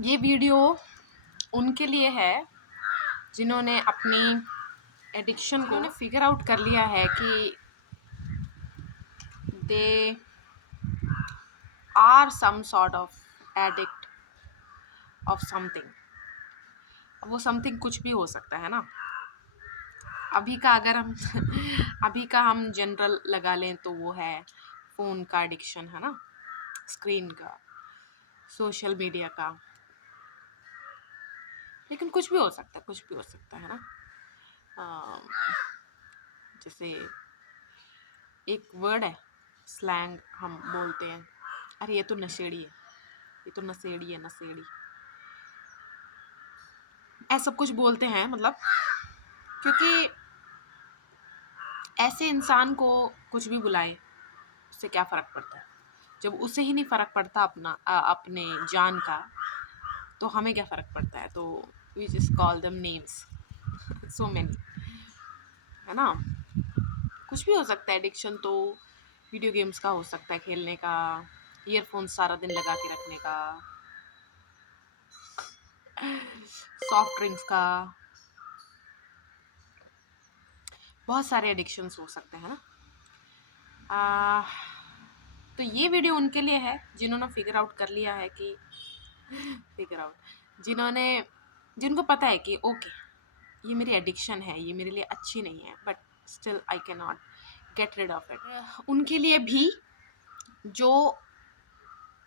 ये वीडियो उनके लिए है जिन्होंने अपनी एडिक्शन को फिगर आउट कर लिया है कि they are some sort of addict of something. वो समथिंग कुछ भी हो सकता है ना। अभी का अगर हम अभी का हम जनरल लगा लें तो वो है फ़ोन का एडिक्शन, है ना, स्क्रीन का, सोशल मीडिया का। लेकिन कुछ भी हो सकता है, कुछ भी हो सकता है ना। जैसे एक वर्ड है, स्लैंग हम बोलते हैं, अरे ये तो नशेड़ी है, ये तो नशेड़ी है, नशेड़ी, ऐसा कुछ बोलते हैं। मतलब क्योंकि ऐसे इंसान को कुछ भी बुलाए उससे क्या फ़र्क पड़ता है। जब उसे ही नहीं फ़र्क पड़ता अपने जान का, तो हमें क्या फ़र्क पड़ता है। तो we just call them names so many, है ना। कुछ भी हो सकता है एडिक्शन। तो वीडियो गेम्स का हो सकता है, खेलने का, ईयरफोन सारा दिन लगा के रखने का, सॉफ्ट ड्रिंक्स का, बहुत सारे एडिक्शंस हो सकते हैं ना। तो ये वीडियो उनके लिए है जिन्होंने फिगर आउट कर लिया है कि फिगर आउट जिनको पता है कि ओके ये मेरी एडिक्शन है, ये मेरे लिए अच्छी नहीं है, but still I can not get rid of it. उनके लिए भी जो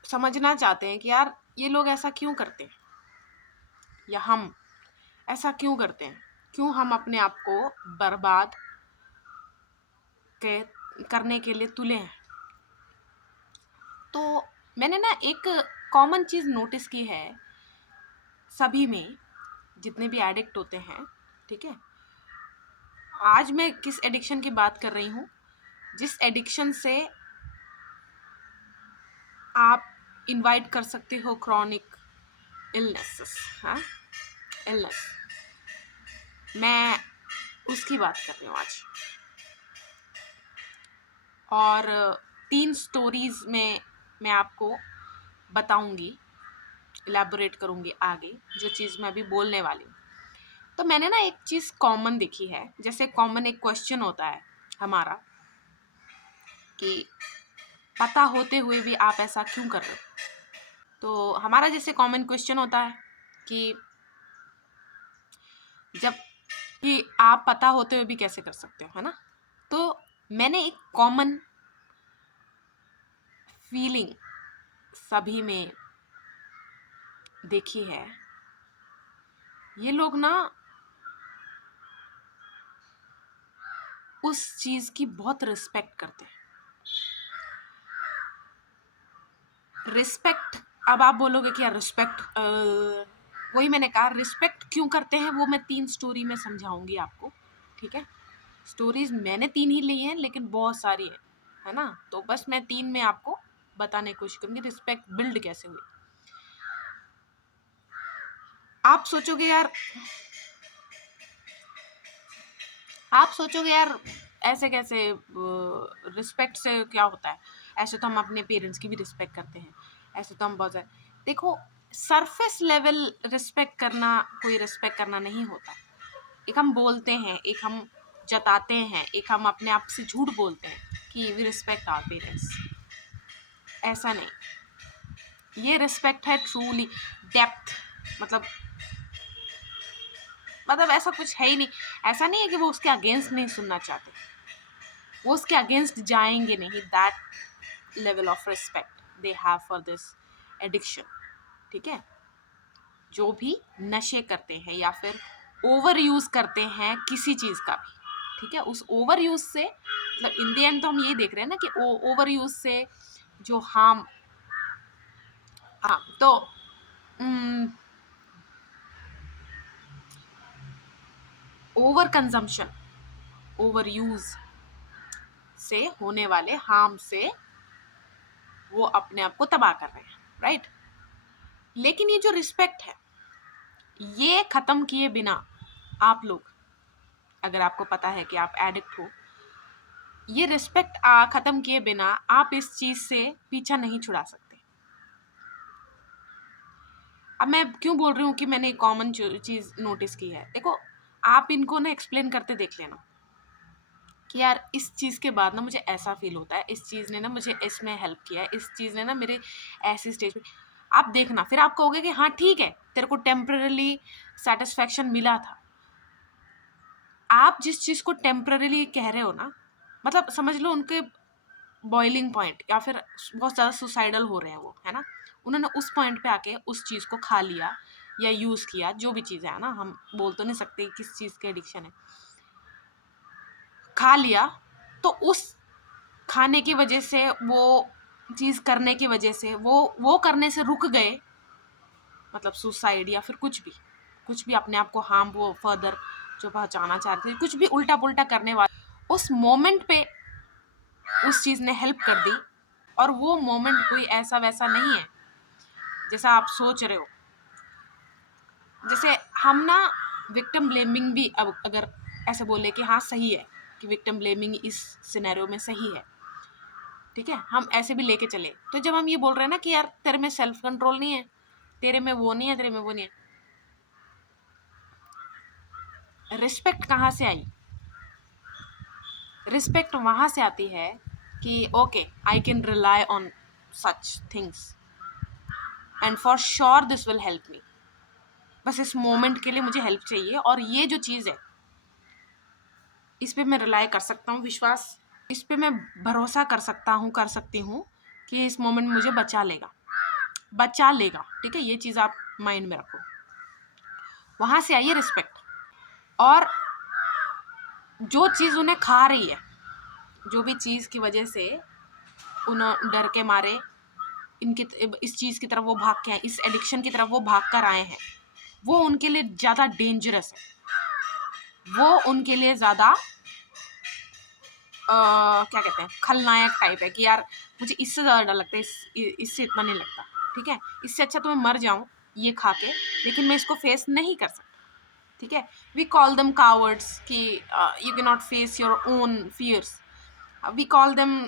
समझना चाहते हैं कि यार ये लोग ऐसा क्यों करते हैं, या हम ऐसा क्यों करते हैं, क्यों हम अपने आप को बर्बाद करने के लिए तुले हैं। तो मैंने ना एक कॉमन चीज़ नोटिस की है सभी में, जितने भी एडिक्ट होते हैं, ठीक है। आज मैं किस एडिक्शन की बात कर रही हूँ, जिस एडिक्शन से आप इनवाइट कर सकते हो क्रॉनिक इलनेसेस, हाँ, इलनेस, मैं उसकी बात कर रही हूँ आज। और 3 स्टोरीज में मैं आपको बताऊंगी, इलेबोरेट करूंगी आगे जो चीज़ मैं अभी बोलने वाली हूँ। तो मैंने ना एक चीज़ कॉमन देखी है, जैसे कॉमन एक क्वेश्चन होता है हमारा कि पता होते हुए भी आप ऐसा क्यों कर रहे हो। तो हमारा जैसे कॉमन क्वेश्चन होता है कि जब कि आप पता होते हुए भी कैसे कर सकते हो, है ना। तो मैंने एक कॉमन फीलिंग सभी में देखी है। ये लोग ना उस चीज़ की बहुत रिस्पेक्ट करते हैं। रिस्पेक्ट, अब आप बोलोगे कि यार रिस्पेक्ट, वही मैंने कहा, रिस्पेक्ट क्यों करते हैं वो मैं 3 स्टोरी में समझाऊंगी आपको, ठीक है। स्टोरीज मैंने 3 ही ली हैं लेकिन बहुत सारी है ना। तो बस मैं 3 में आपको बताने की कोशिश करूंगी रिस्पेक्ट बिल्ड कैसे हुई। आप सोचोगे यार ऐसे कैसे, रिस्पेक्ट से क्या होता है। ऐसे तो हम अपने पेरेंट्स की भी रिस्पेक्ट करते हैं, ऐसे तो हम बहुत ज़्यादा, देखो सरफेस लेवल रिस्पेक्ट करना कोई रिस्पेक्ट करना नहीं होता। एक हम बोलते हैं, एक हम जताते हैं, एक हम अपने आप से झूठ बोलते हैं कि वी रिस्पेक्ट आवर पेरेंट्स। ऐसा नहीं, ये रिस्पेक्ट है ट्रूली डेप्थ, मतलब ऐसा कुछ है ही नहीं। ऐसा नहीं है कि वो उसके अगेंस्ट नहीं सुनना चाहते, वो उसके अगेंस्ट जाएंगे नहीं। That level of respect they have for this addiction, ठीक है। जो भी नशे करते हैं या फिर ओवर यूज करते हैं किसी चीज़ का भी, ठीक है, उस ओवर यूज से, मतलब इन द एंड तो हम यही देख रहे हैं ना कि ओवर यूज से जो हार्म, हाँ, तो ओवर कंजम्पशन, ओवर यूज से होने वाले हार्म से वो अपने आप को तबाह कर रहे हैं, राइट। लेकिन ये जो रिस्पेक्ट है, ये खत्म किए बिना आप लोग, अगर आपको पता है कि आप एडिक्ट हो, ये रिस्पेक्ट खत्म किए बिना आप इस चीज से पीछा नहीं छुड़ा सकते। अब मैं क्यों बोल रही हूँ कि मैंने एक कॉमन चीज़ नोटिस की है, देखो आप इनको ना एक्सप्लेन करते देख लेना कि यार इस चीज़ के बाद ना मुझे ऐसा फील होता है, इस चीज़ ने ना मुझे इसमें हेल्प किया है, इस चीज़ ने ना मेरे ऐसी स्टेज पे, आप देखना फिर आप कहोगे कि हाँ ठीक है तेरे को टेम्पररी सेटिस्फैक्शन मिला था। आप जिस चीज़ को टेम्पररी कह रहे हो ना, मतलब समझ लो उनके बॉइलिंग पॉइंट या फिर बहुत ज़्यादा सुसाइडल हो रहे हैं वो, है ना, उन्होंने उस पॉइंट पे आके उस चीज़ को खा लिया या यूज़ किया, जो भी चीज़ है ना, हम बोल तो नहीं सकते किस चीज़ के एडिक्शन है, खा लिया, तो उस खाने की वजह से, वो चीज़ करने की वजह से वो करने से रुक गए, मतलब सुसाइड या फिर कुछ भी अपने आप को हार्म वो फर्दर जो पहुंचाना चाहते थे, कुछ भी उल्टा पुल्टा करने वाले, उस मोमेंट पे उस चीज़ ने हेल्प कर दी। और वो मोमेंट कोई ऐसा वैसा नहीं है जैसा आप सोच रहे हो। जैसे हम ना विक्टिम ब्लेमिंग भी, अब अगर ऐसे बोले कि हाँ सही है कि विक्टिम ब्लेमिंग इस सिनेरियो में सही है, ठीक है, हम ऐसे भी लेके चले, तो जब हम ये बोल रहे हैं ना कि यार तेरे में सेल्फ कंट्रोल नहीं है, तेरे में वो नहीं है, तेरे में वो नहीं है, रिस्पेक्ट कहाँ से आई? रिस्पेक्ट वहाँ से आती है कि okay I can rely on such things and for sure this will help me. बस इस मोमेंट के लिए मुझे हेल्प चाहिए और ये जो चीज़ है इस पे मैं रिलाई कर सकता हूँ, विश्वास इस पे मैं भरोसा कर सकती हूँ कि इस मोमेंट मुझे बचा लेगा, ठीक है, ये चीज़ आप माइंड में रखो। वहाँ से आइए रिस्पेक्ट। और जो चीज़ उन्हें खा रही है, जो भी चीज़ की वजह से उन्हें डर के मारे इस चीज़ की तरफ वो भाग के आए, इस एडिक्शन की तरफ वो भाग कर आए हैं, वो उनके लिए ज़्यादा डेंजरस है, वो उनके लिए ज़्यादा क्या कहते हैं, खलनायक टाइप है कि यार मुझे इससे ज़्यादा डर लगता है, इससे इतना नहीं लगता, ठीक है, इससे अच्छा तो मैं मर जाऊँ ये खा के, लेकिन मैं इसको फेस नहीं कर सकता, ठीक है। वी कॉल देम कावर्ड्स कि you can not face your own fears, we call them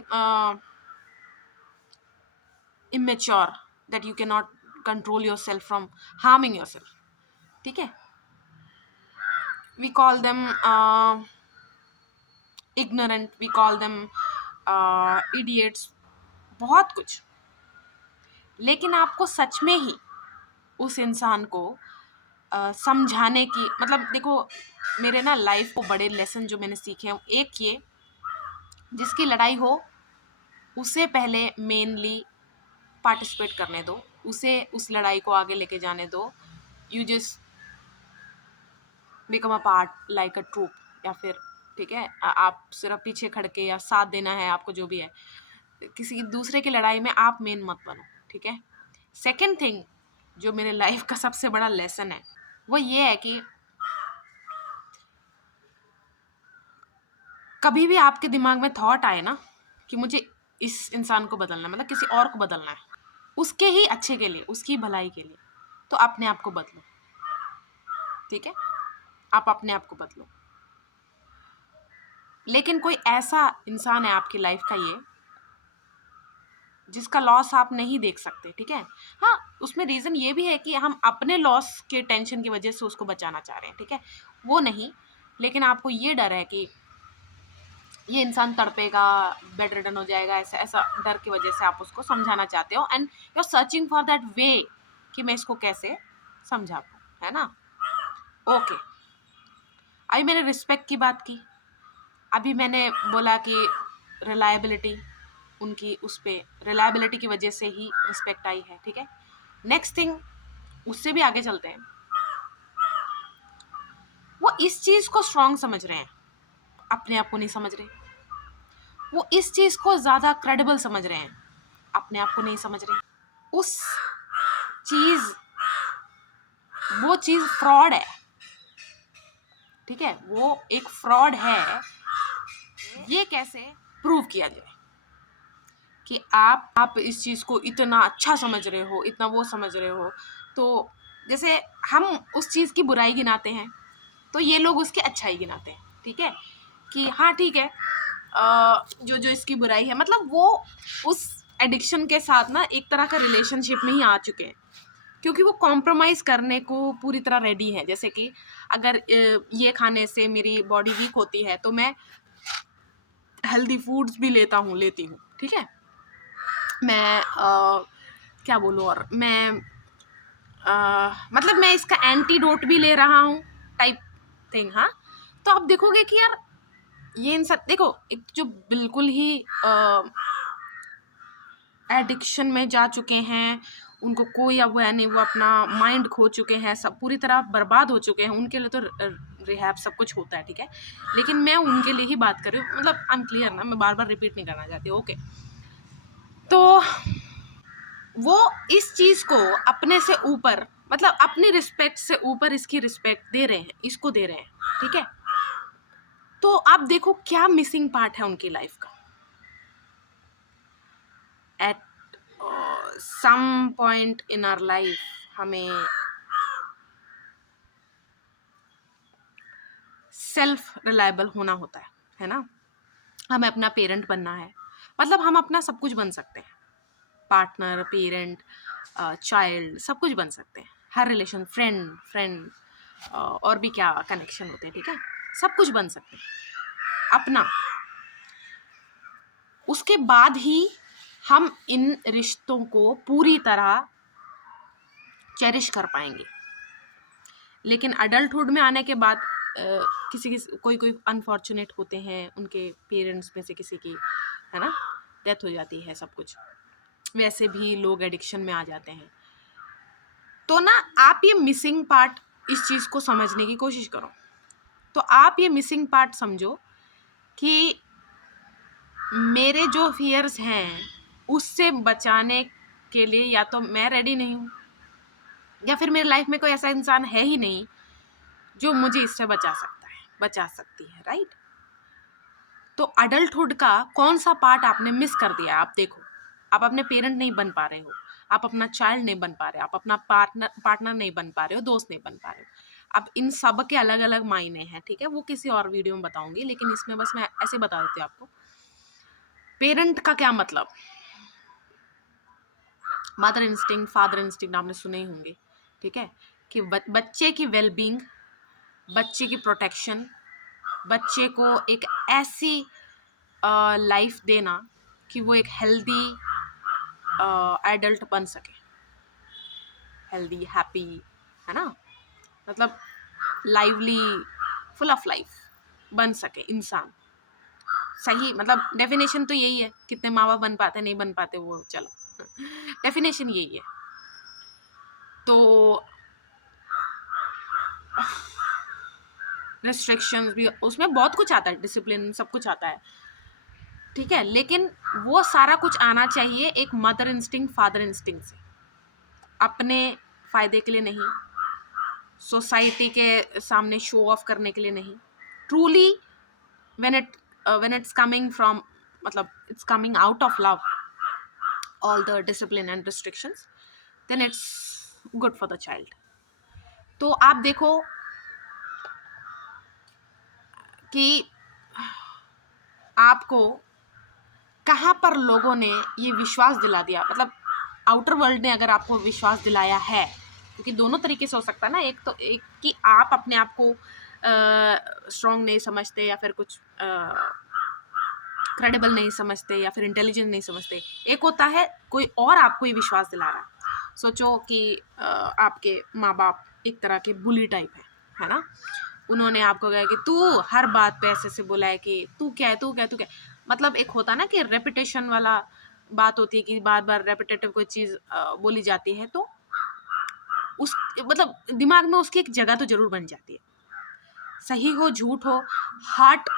immature, that you cannot control yourself from harming yourself, ठीक है। we call them ignorant, we call them idiots, बहुत कुछ। लेकिन आपको सच में ही उस इंसान को समझाने की, मतलब देखो मेरे ना लाइफ को बड़े लेसन जो मैंने सीखे हैं, एक ये, जिसकी लड़ाई हो उसे पहले मेनली पार्टिसिपेट करने दो, उसे उस लड़ाई को आगे लेके जाने दो, you just become a part like a troop, या फिर ठीक है आप सिर्फ पीछे खड़ के या साथ देना है आपको, जो भी है, किसी दूसरे की लड़ाई में आप मेन मत बनो, ठीक है। सेकंड थिंग जो मेरे लाइफ का सबसे बड़ा लेसन है वो ये है कि कभी भी आपके दिमाग में थॉट आए ना कि मुझे इस इंसान को बदलना है, मतलब किसी और को बदलना है, उसके ही अच्छे के लिए, उसकी भलाई के लिए, तो अपने आप को बदलो, ठीक है, आप अपने आप को बदलो। लेकिन कोई ऐसा इंसान है आपकी लाइफ का ये जिसका लॉस आप नहीं देख सकते, ठीक है। हाँ उसमें रीज़न ये भी है कि हम अपने लॉस के टेंशन की वजह से उसको बचाना चाह रहे हैं, ठीक है, वो नहीं, लेकिन आपको ये डर है कि ये इंसान तड़पेगा, बेड रिडन हो जाएगा, ऐसा ऐसा डर की वजह से आप उसको समझाना चाहते हो, and you are searching for that way कि मैं इसको कैसे समझा पाऊँ, है ना। ओके, अभी मैंने रिस्पेक्ट की बात की, अभी मैंने बोला कि रिलायबिलिटी, उनकी उस पर रिलायबिलिटी की वजह से ही रिस्पेक्ट आई है, ठीक है। नेक्स्ट थिंग, उससे भी आगे चलते हैं, वो इस चीज़ को स्ट्रॉन्ग समझ रहे हैं, अपने आप को नहीं समझ रहे, वो इस चीज़ को ज़्यादा क्रेडिबल समझ रहे हैं, अपने आप को नहीं समझ रहे, उस चीज़ वो चीज़ फ्रॉड है, ठीक है, वो एक फ्रॉड है। ये कैसे प्रूव किया जाए कि आप इस चीज़ को इतना अच्छा समझ रहे हो, इतना वो समझ रहे हो, तो जैसे हम उस चीज़ की बुराई गिनाते हैं तो ये लोग उसकी अच्छाई गिनाते हैं, ठीक है, कि हाँ ठीक है जो जो इसकी बुराई है, मतलब वो उस एडिक्शन के साथ ना एक तरह का रिलेशनशिप में ही आ चुके हैं क्योंकि वो कॉम्प्रोमाइज़ करने को पूरी तरह रेडी है। जैसे कि अगर ये खाने से मेरी बॉडी वीक होती है तो मैं हेल्दी फूड्स भी लेती हूँ, ठीक है। मैं क्या बोलूँ, और मैं मतलब मैं इसका एंटीडोट भी ले रहा हूँ टाइप थिंग। हाँ, तो आप देखोगे कि यार ये इन सब, देखो एक जो बिल्कुल ही एडिक्शन में जा चुके हैं, उनको कोई अब है नहीं, वो अपना माइंड खो चुके हैं, सब पूरी तरह बर्बाद हो चुके हैं, उनके लिए तो रिहैब सब कुछ होता है, ठीक है। लेकिन मैं उनके लिए ही बात कर रही हूँ, मतलब आई एम क्लियर ना, मैं बार बार रिपीट नहीं करना चाहती, ओके। तो वो इस चीज़ को अपने से ऊपर, मतलब अपनी रिस्पेक्ट से ऊपर इसकी रिस्पेक्ट दे रहे हैं, इसको दे रहे हैं, ठीक है। तो आप देखो क्या मिसिंग पार्ट है उनकी लाइफ का। At some point in our life हमें सेल्फ रिलायबल होना होता है ना। हमें अपना पेरेंट बनना है, मतलब हम अपना सब कुछ बन सकते हैं, पार्टनर, पेरेंट, चाइल्ड, सब कुछ बन सकते हैं, हर रिलेशन, फ्रेंड और भी क्या कनेक्शन होते हैं, ठीक है, सब कुछ बन सकते हैं अपना। उसके बाद ही हम इन रिश्तों को पूरी तरह चेरिश कर पाएंगे। लेकिन अडल्टहुड में आने के बाद कोई अनफॉर्चुनेट होते हैं, उनके पेरेंट्स में से किसी की, है ना, डेथ हो जाती है, सब कुछ, वैसे भी लोग एडिक्शन में आ जाते हैं। तो ना आप ये मिसिंग पार्ट, इस चीज़ को समझने की कोशिश करो। तो आप ये मिसिंग पार्ट समझो कि मेरे जो फियर्स हैं उससे बचाने के लिए या तो मैं रेडी नहीं हूँ, या फिर मेरी लाइफ में कोई ऐसा इंसान है ही नहीं जो मुझे इससे बचा सकती है, राइट। तो अडल्टहुड का कौन सा पार्ट आपने मिस कर दिया। आप देखो, आप अपने पेरेंट नहीं बन पा रहे हो, आप अपना चाइल्ड नहीं बन पा रहे हो, आप अपना पार्टनर नहीं बन पा रहे हो, दोस्त नहीं बन पा रहे हो। अब इन सब के अलग अलग मायने हैं, ठीक है, वो किसी और वीडियो में बताऊंगी, लेकिन इसमें बस मैं ऐसे बता देती हूँ आपको। पेरेंट का क्या मतलब, मदर इंस्टिंक्ट, फादर इंस्टिंक्ट आपने सुने ही होंगे, ठीक है, कि बच्चे की वेलबींग, बच्चे की प्रोटेक्शन, बच्चे को एक ऐसी लाइफ देना कि वो एक हेल्दी एडल्ट बन सके, हेल्दी, हैप्पी, है ना, मतलब लाइवली, फुल ऑफ लाइफ बन सके इंसान। सही, मतलब डेफिनेशन तो यही है, कितने माँ बाप बन पाते नहीं बन पाते वो चलो, डेफिनेशन यही है। तो रेस्ट्रिक्शंस भी, उसमें बहुत कुछ आता है, डिसिप्लिन, सब कुछ आता है, ठीक है, लेकिन वो सारा कुछ आना चाहिए एक मदर इंस्टिंक्ट, फादर इंस्टिंक्ट से, अपने फायदे के लिए नहीं, सोसाइटी के सामने शो ऑफ करने के लिए नहीं। Truly when it's coming from, मतलब it's coming out of love, all the discipline and restrictions, then it's good for the child. तो आप देखो कि आपको कहाँ पर लोगों ने ये विश्वास दिला दिया, मतलब आउटर वर्ल्ड ने अगर आपको विश्वास दिलाया है, क्योंकि दोनों तरीके से हो सकता है ना, एक तो एक कि आप अपने आप को स्ट्रॉन्ग नहीं समझते, या फिर कुछ क्रेडिबल नहीं समझते, या फिर इंटेलिजेंट नहीं समझते। एक होता है कोई और आपको ये विश्वास दिला रहा है। सोचो कि आपके माँ बाप एक तरह के बुली टाइप है ना, उन्होंने आपको कहा कि तू हर बात पे ऐसे से बोला है कि तू क्या है, तू क्या है, तू क्या है। मतलब एक होता ना कि रेपिटेशन वाला बात होती है कि बार बार रेपिटेटिव कोई चीज़ बोली जाती है, तो उस मतलब दिमाग में उसकी एक जगह तो जरूर बन जाती है, सही हो झूठ हो, हार्ट,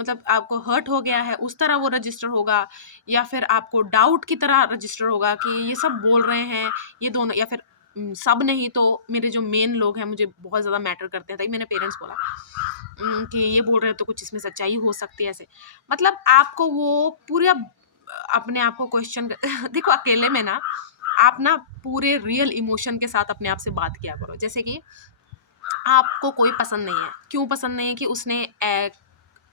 मतलब आपको हर्ट हो गया है उस तरह वो रजिस्टर होगा, या फिर आपको डाउट की तरह रजिस्टर होगा कि ये सब बोल रहे हैं ये दोनों, या फिर सब नहीं तो मेरे जो मेन लोग हैं मुझे बहुत ज़्यादा मैटर करते हैं, तभी मैंने पेरेंट्स बोला कि ये बोल रहे हैं तो कुछ इसमें सच्चाई हो सकती है, ऐसे मतलब आपको वो पूरा अपने आप को क्वेश्चन देखो अकेले में ना आप ना पूरे रियल इमोशन के साथ अपने आप से बात किया करो। जैसे कि आपको कोई पसंद नहीं है, क्यों पसंद नहीं है, कि उसने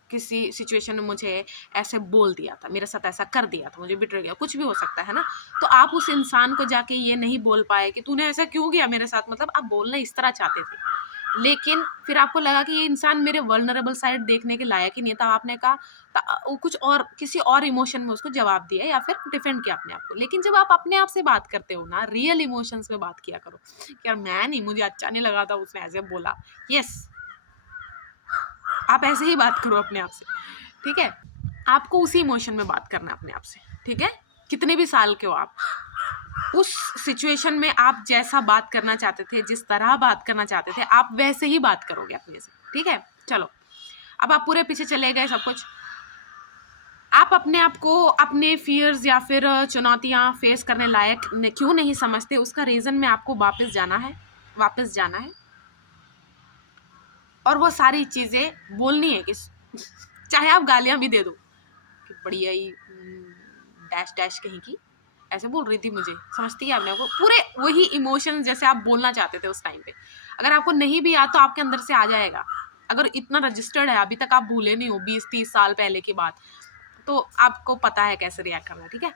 किसी सिचुएशन में मुझे ऐसे बोल दिया था, मेरे साथ ऐसा कर दिया था, मुझे बिट्रे गया, कुछ भी हो सकता है ना। तो आप उस इंसान को जाके ये नहीं बोल पाए कि तूने ऐसा क्यों किया मेरे साथ, मतलब आप बोलना इस तरह चाहते थे, लेकिन फिर आपको लगा कि ये इंसान मेरे वल्नरेबल साइड देखने के लायक ही नहीं था, आपने कहा वो कुछ और किसी और इमोशन में उसको जवाब दिया या फिर डिफेंड किया अपने आप को। लेकिन जब आप अपने आप से बात करते हो ना, रियल इमोशंस में बात किया करो कि यार मैं नहीं, मुझे अच्छा नहीं लगा था उसने ऐसे बोला। यस, आप ऐसे ही बात करो अपने आप से, ठीक है। आपको उसी इमोशन में बात करना है अपने आप से, ठीक है। कितने भी साल के हो आप, उस सिचुएशन में आप जैसा बात करना चाहते थे, जिस तरह बात करना चाहते थे, आप वैसे ही बात करोगे अपने से, ठीक है। चलो, अब आप पूरे पीछे चले गए सब कुछ। आप अपने आप को अपने फियर्स या फिर चुनौतियां फेस करने लायक क्यों नहीं समझते, उसका रीज़न में आपको वापस जाना है और वो सारी चीज़ें बोलनी है कि चाहे आप गालियां भी दे दो कि बढ़िया ही डैश डैश कहीं की ऐसे बोल रही थी मुझे, समझती है आपने, आपको पूरे वही इमोशंस जैसे आप बोलना चाहते थे उस टाइम पे, अगर आपको नहीं भी याद तो आपके अंदर से आ जाएगा। अगर इतना रजिस्टर्ड है, अभी तक आप भूले नहीं हो 20-30 साल पहले की बात, तो आपको पता है कैसे रिएक्ट करना, ठीक है।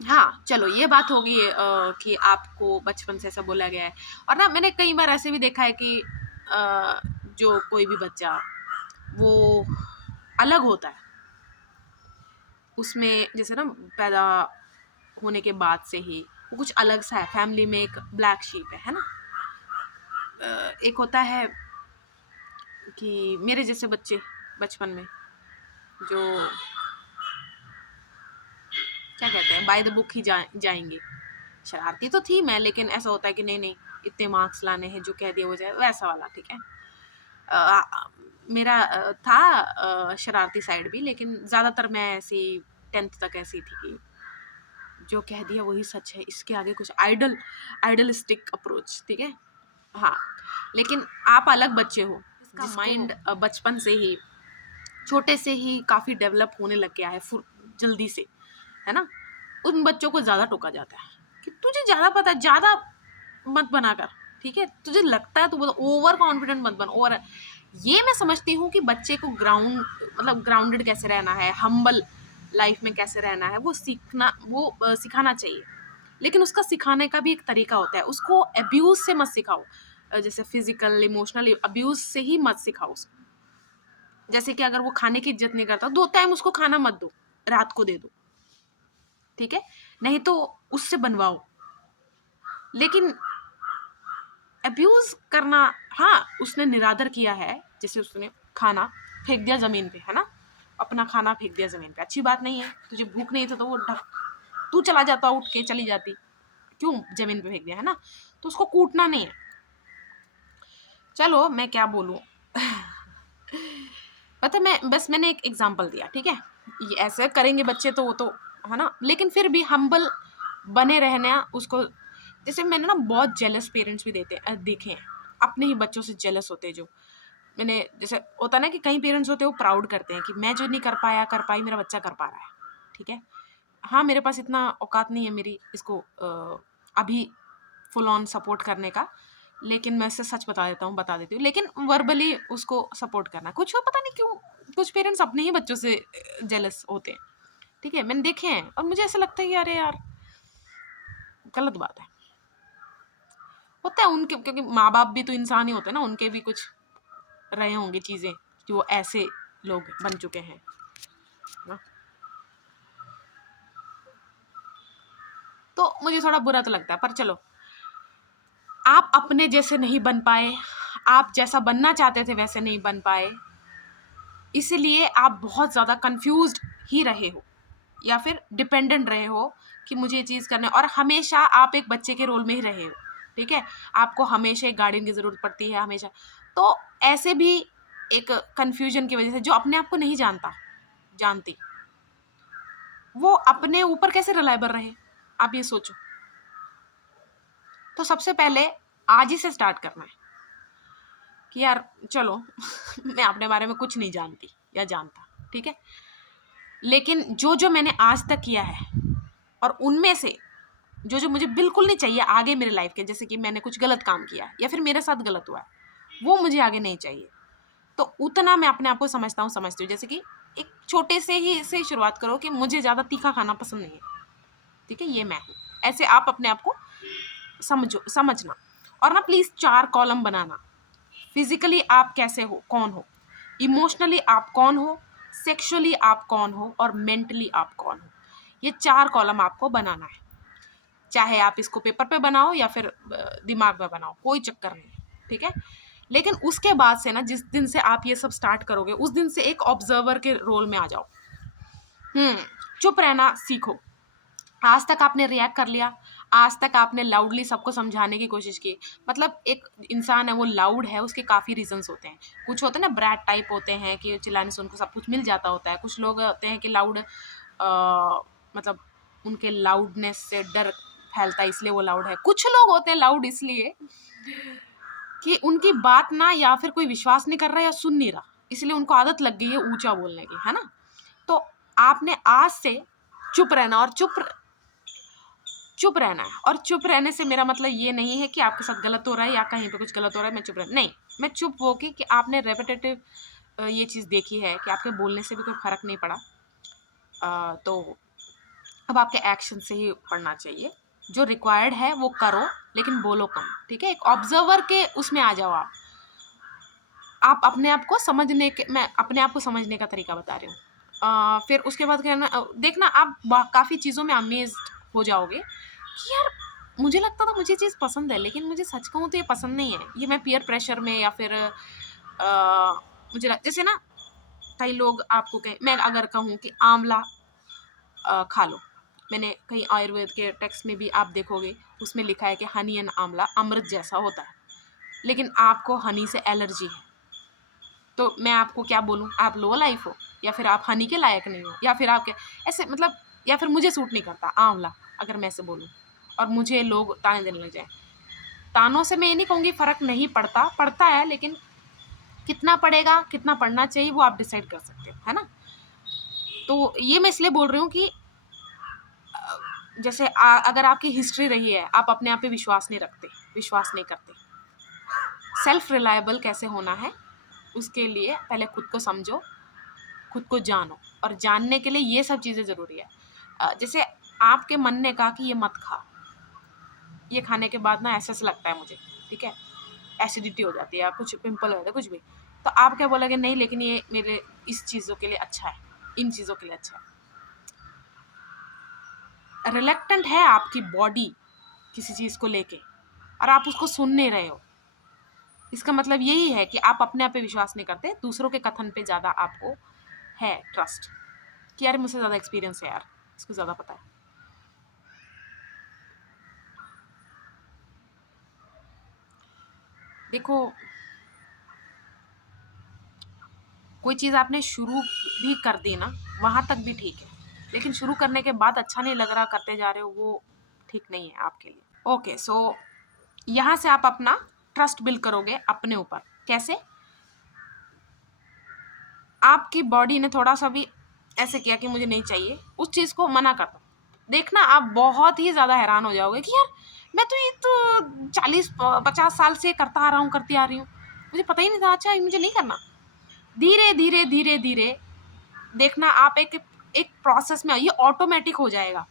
हाँ, चलो ये बात होगी कि आपको बचपन से ऐसा बोला गया है। और ना मैंने कई बार ऐसे भी देखा है कि जो कोई भी बच्चा वो अलग होता है, उसमें जैसे ना पैदा होने के बाद से ही वो कुछ अलग सा है, फैमिली में एक ब्लैक शीप है ना। एक होता है कि मेरे जैसे बच्चे बचपन में जो क्या कहते हैं, बाय द बुक ही जाएंगे। शरारती तो थी मैं, लेकिन ऐसा होता है कि नहीं नहीं इतने मार्क्स लाने हैं, जो कह दिया हो जाए, वैसा वाला, ठीक है। मेरा था शरारती साइड भी, लेकिन ज़्यादातर मैं ऐसी 10th तक ऐसी थी कि जो कह दिया वही सच है, इसके आगे कुछ आइडलिस्टिक अप्रोच, ठीक है। हाँ, लेकिन आप अलग बच्चे हो, इसका माइंड बचपन से ही, छोटे से ही काफ़ी डेवलप होने लग गया है जल्दी से, है ना। उन बच्चों को ज़्यादा टोका जाता है कि तुझे ज़्यादा पता है, ज़्यादा मत बना कर, ठीक है, तुझे लगता है तो बोलो, ओवर कॉन्फिडेंट मत बन। और ये मैं समझती हूँ कि बच्चे को ग्राउंडेड कैसे रहना है, हम्बल लाइफ में कैसे रहना है, वो सिखाना चाहिए। लेकिन उसका सिखाने का भी एक तरीका होता है, उसको अब्यूज से मत सिखाओ, जैसे फिजिकल इमोशनल अब्यूज से ही मत सिखाओ उसको। जैसे कि अगर वो खाने की इज्जत नहीं करता, 2 टाइम उसको खाना मत दो, रात को दे दो, ठीक है, नहीं तो उससे बनवाओ। लेकिन अब्यूज करना, हाँ उसने निरादर किया है, जैसे उसने खाना फेंक दिया जमीन पे, है ना, अपना खाना फेंक दिया जमीन पे, अच्छी बात नहीं है। तुझे भूख नहीं थी तो वो तू चला जाता, उठ के चली जाती, क्यों जमीन पे फेंक दिया, है ना। तो उसको कूटना नहीं है। चलो मैं क्या बोलूं पता, मैंने एक एग्जांपल दिया, ठीक है। ये ऐसे करेंगे बच्चे तो वो तो है ना, लेकिन फिर भी हम्बल बने रहना उसको। जैसे मैंने ना बहुत जेलस पेरेंट्स भी देखे हैं, अपने ही बच्चों से जेलस होते हैं। जो मैंने, जैसे होता ना कि कई पेरेंट्स होते हैं वो प्राउड करते हैं कि मैं जो नहीं कर पाई मेरा बच्चा कर पा रहा है, ठीक है। हाँ, मेरे पास इतना औकात नहीं है मेरी इसको अभी फुल ऑन सपोर्ट करने का, लेकिन मैं इससे सच बता देती हूँ, लेकिन वर्बली उसको सपोर्ट करना, कुछ हो पता नहीं क्यों कुछ पेरेंट्स अपने ही बच्चों से जेलस होते हैं, ठीक है, मैंने देखे हैं। और मुझे ऐसा लगता है कि अरे यार गलत बात है, होता है उनके, क्योंकि माँ बाप भी तो इंसान ही होते हैं ना, उनके भी कुछ रहे होंगे चीज़ें कि वो ऐसे लोग बन चुके हैं ना। तो मुझे थोड़ा बुरा तो लगता है, पर चलो, आप अपने जैसे नहीं बन पाए, आप जैसा बनना चाहते थे वैसे नहीं बन पाए, इसीलिए आप बहुत ज़्यादा कंफ्यूज्ड ही रहे हो या फिर डिपेंडेंट रहे हो कि मुझे ये चीज़ करना है, और हमेशा आप एक बच्चे के रोल में ही रहे हो, ठीक है। आपको हमेशा एक गार्डियन की ज़रूरत पड़ती है, हमेशा। तो ऐसे भी एक कन्फ्यूजन की वजह से, जो अपने आप को नहीं जानती, वो अपने ऊपर कैसे रिलायबल रहे, आप ये सोचो। तो सबसे पहले आज ही से स्टार्ट करना है कि यार चलो मैं अपने बारे में कुछ नहीं जानती या जानता, ठीक है, लेकिन जो मैंने आज तक किया है, और उनमें से जो मुझे बिल्कुल नहीं चाहिए आगे मेरे लाइफ के, जैसे कि मैंने कुछ गलत काम किया या फिर मेरे साथ गलत हुआ है, वो मुझे आगे नहीं चाहिए। तो उतना मैं अपने आप को समझती हूँ। जैसे कि एक छोटे से शुरुआत करो कि मुझे ज़्यादा तीखा खाना पसंद नहीं है, ठीक है, ये मैं हूँ। ऐसे आप अपने आप को समझना। और ना प्लीज़ 4 कॉलम बनाना। फिजिकली आप कैसे हो, कौन हो, इमोशनली आप कौन हो, सेक्सुअली आप कौन हो, और मेंटली आप कौन हो। ये 4 कॉलम आपको बनाना है। चाहे आप इसको पेपर पे बनाओ या फिर दिमाग में बनाओ, कोई चक्कर नहीं, ठीक है। लेकिन उसके बाद से ना, जिस दिन से आप ये सब स्टार्ट करोगे, उस दिन से एक ऑब्जर्वर के रोल में आ जाओ। चुप रहना सीखो। आज तक आपने रिएक्ट कर लिया, आज तक आपने लाउडली सबको समझाने की कोशिश की। मतलब एक इंसान है, वो लाउड है, उसके काफ़ी रीजंस होते हैं। कुछ होते हैं ना ब्रैट टाइप होते हैं कि चिल्लाने से उनको सब कुछ मिल जाता होता है। कुछ लोग होते हैं कि लाउड मतलब उनके लाउडनेस से डर फैलता है, इसलिए वो लाउड है। कुछ लोग होते हैं लाउड इसलिए कि उनकी बात ना या फिर कोई विश्वास नहीं कर रहा या सुन नहीं रहा, इसलिए उनको आदत लग गई है ऊंचा बोलने की, है ना। तो आपने आज से चुप रहना, और चुप रहना है। और चुप रहने से मेरा मतलब ये नहीं है कि आपके साथ गलत हो रहा है या कहीं पे कुछ गलत हो रहा है मैं चुप रह, नहीं, मैं चुप हो कि आपने रेपिटेटिव ये चीज़ देखी है कि आपके बोलने से भी कोई फर्क नहीं पड़ा। तो अब आपके एक्शन से ही पढ़ना चाहिए। जो रिक्वायर्ड है वो करो, लेकिन बोलो कम, ठीक है। एक ऑब्जर्वर के उसमें आ जाओ आप अपने आप को समझने के, मैं अपने आप को समझने का तरीका बता रही हूँ। फिर उसके बाद कहना, देखना आप काफ़ी चीज़ों में अमेज्ड हो जाओगे कि यार मुझे लगता था मुझे चीज़ पसंद है, लेकिन मुझे सच कहूँ तो ये पसंद नहीं है। ये मैं पीयर प्रेशर में या फिर मुझे जैसे ना कई लोग आपको कहें, मैं अगर कहूँ कि आंवला खा लो, मैंने कहीं आयुर्वेद के टेक्स्ट में भी आप देखोगे, उसमें लिखा है कि हनी एंड आंवला अमृत जैसा होता है, लेकिन आपको हनी से एलर्जी है। तो मैं आपको क्या बोलूँ, आप लो लाइफ हो, या फिर आप हनी के लायक नहीं हो, या फिर आप ऐसे मतलब, या फिर मुझे सूट नहीं करता आंवला, अगर मैं ऐसे बोलूँ और मुझे लोग ताने देने लग जाए। तानों से मैं ये नहीं कहूँगी फ़र्क नहीं पड़ता, पड़ता है, लेकिन कितना पड़ेगा, कितना पढ़ना चाहिए, वो आप डिसाइड कर सकते हो, है ना। तो ये मैं इसलिए बोल रही हूँ कि जैसे अगर आपकी हिस्ट्री रही है, आप अपने आप पे विश्वास नहीं करते। सेल्फ रिलायबल कैसे होना है, उसके लिए पहले खुद को समझो, खुद को जानो, और जानने के लिए ये सब चीज़ें ज़रूरी है। जैसे आपके मन ने कहा कि ये मत खा, ये खाने के बाद ना ऐसा लगता है मुझे, ठीक है, एसिडिटी हो जाती है या कुछ पिंपल हो जाता है, कुछ भी, तो आप क्या बोलोगे, नहीं लेकिन ये मेरे इस चीज़ों के लिए अच्छा है, इन चीज़ों के लिए अच्छा है। रिलेक्टेंट है आपकी बॉडी किसी चीज़ को लेके, और आप उसको सुन नहीं रहे हो, इसका मतलब यही है कि आप अपने आप पे विश्वास नहीं करते, दूसरों के कथन पे ज़्यादा आपको है ट्रस्ट कि यार मुझसे ज़्यादा एक्सपीरियंस है, यार इसको ज़्यादा पता है। देखो, कोई चीज़ आपने शुरू भी कर दी ना, वहाँ तक भी ठीक है, लेकिन शुरू करने के बाद अच्छा नहीं लग रहा, करते जा रहे हो, वो ठीक नहीं है आपके लिए। ओके, सो यहाँ से आप अपना ट्रस्ट बिल्ड करोगे अपने ऊपर। कैसे? आपकी बॉडी ने थोड़ा सा भी ऐसे किया कि मुझे नहीं चाहिए, उस चीज़ को मना कर दो, देखना आप बहुत ही ज़्यादा हैरान हो जाओगे कि यार मैं तो ये तो 40-50 साल से करती आ रही हूँ, मुझे पता ही नहीं था, अच्छा मुझे नहीं करना। धीरे धीरे धीरे धीरे देखना आप एक एक प्रोसेस में, ये ऑटोमेटिक हो जाएगा।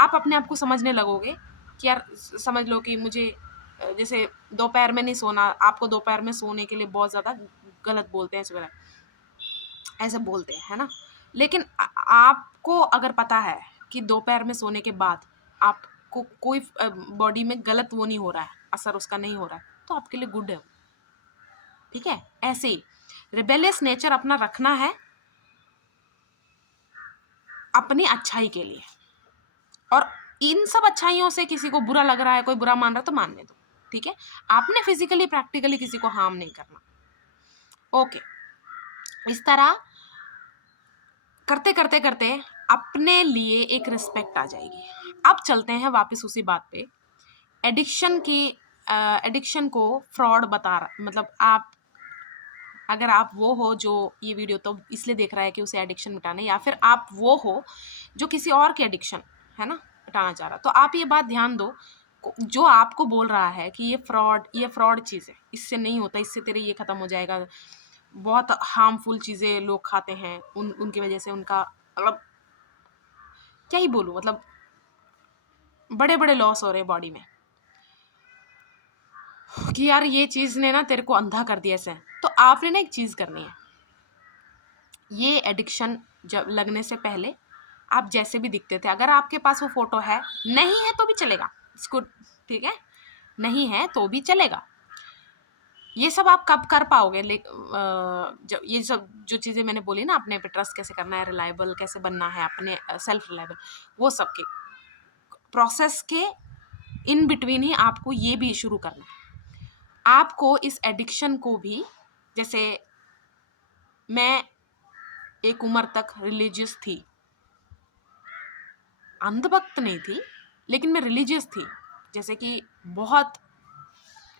आप अपने आप को समझने लगोगे कि यार समझ लो कि मुझे जैसे दोपहर में नहीं सोना, आपको दोपहर में सोने के लिए बहुत ज़्यादा गलत बोलते हैं, ऐसे बोलते हैं, है ना। लेकिन आपको अगर पता है कि दोपहर में सोने के बाद आपको कोई बॉडी में गलत वो नहीं हो रहा है, असर उसका नहीं हो रहा है, तो आपके लिए गुड है, ठीक है। ऐसे ही रिबेलियस नेचर अपना रखना है अपनी अच्छाई के लिए, और इन सब अच्छाइयों से किसी को बुरा लग रहा है, कोई बुरा मान रहा है, तो मानने दो, ठीक है। आपने फिजिकली प्रैक्टिकली किसी को हार्म नहीं करना। ओके, इस तरह करते करते करते अपने लिए एक रिस्पेक्ट आ जाएगी। अब चलते हैं वापस उसी बात पे, एडिक्शन को फ्रॉड बता रहा, मतलब आप अगर आप वो हो जो ये वीडियो तो इसलिए देख रहा है कि उसे एडिक्शन मिटाना है, या फिर आप वो हो जो किसी और की एडिक्शन है ना मिटाना चाह रहा, तो आप ये बात ध्यान दो, जो आपको बोल रहा है कि ये फ्रॉड चीज़ है, इससे नहीं होता, इससे तेरे ये ख़त्म हो जाएगा, बहुत हार्मफुल चीज़ें लोग खाते हैं, उनकी वजह से उनका मतलब क्या ही बोलूँ, मतलब बड़े बड़े लॉस हो रहे हैं बॉडी में कि यार ये चीज़ ने ना तेरे को अंधा कर दिया ऐसे। तो आपने ना एक चीज़ करनी है, ये एडिक्शन जब लगने से पहले आप जैसे भी दिखते थे, अगर आपके पास वो फोटो है, नहीं है तो भी चलेगा, इसको ठीक है, नहीं है तो भी चलेगा। ये सब आप कब कर पाओगे? जब ये सब जो चीज़ें मैंने बोली ना, अपने पे ट्रस्ट कैसे करना है, रिलायबल कैसे बनना है, अपने सेल्फ रिलायबल, वो सब के प्रोसेस के इन बिटवीन ही आपको ये भी शुरू करना है। आपको इस एडिक्शन को भी, जैसे मैं एक उम्र तक रिलीजियस थी, अंधभक्त नहीं थी, लेकिन मैं रिलीजियस थी। जैसे कि बहुत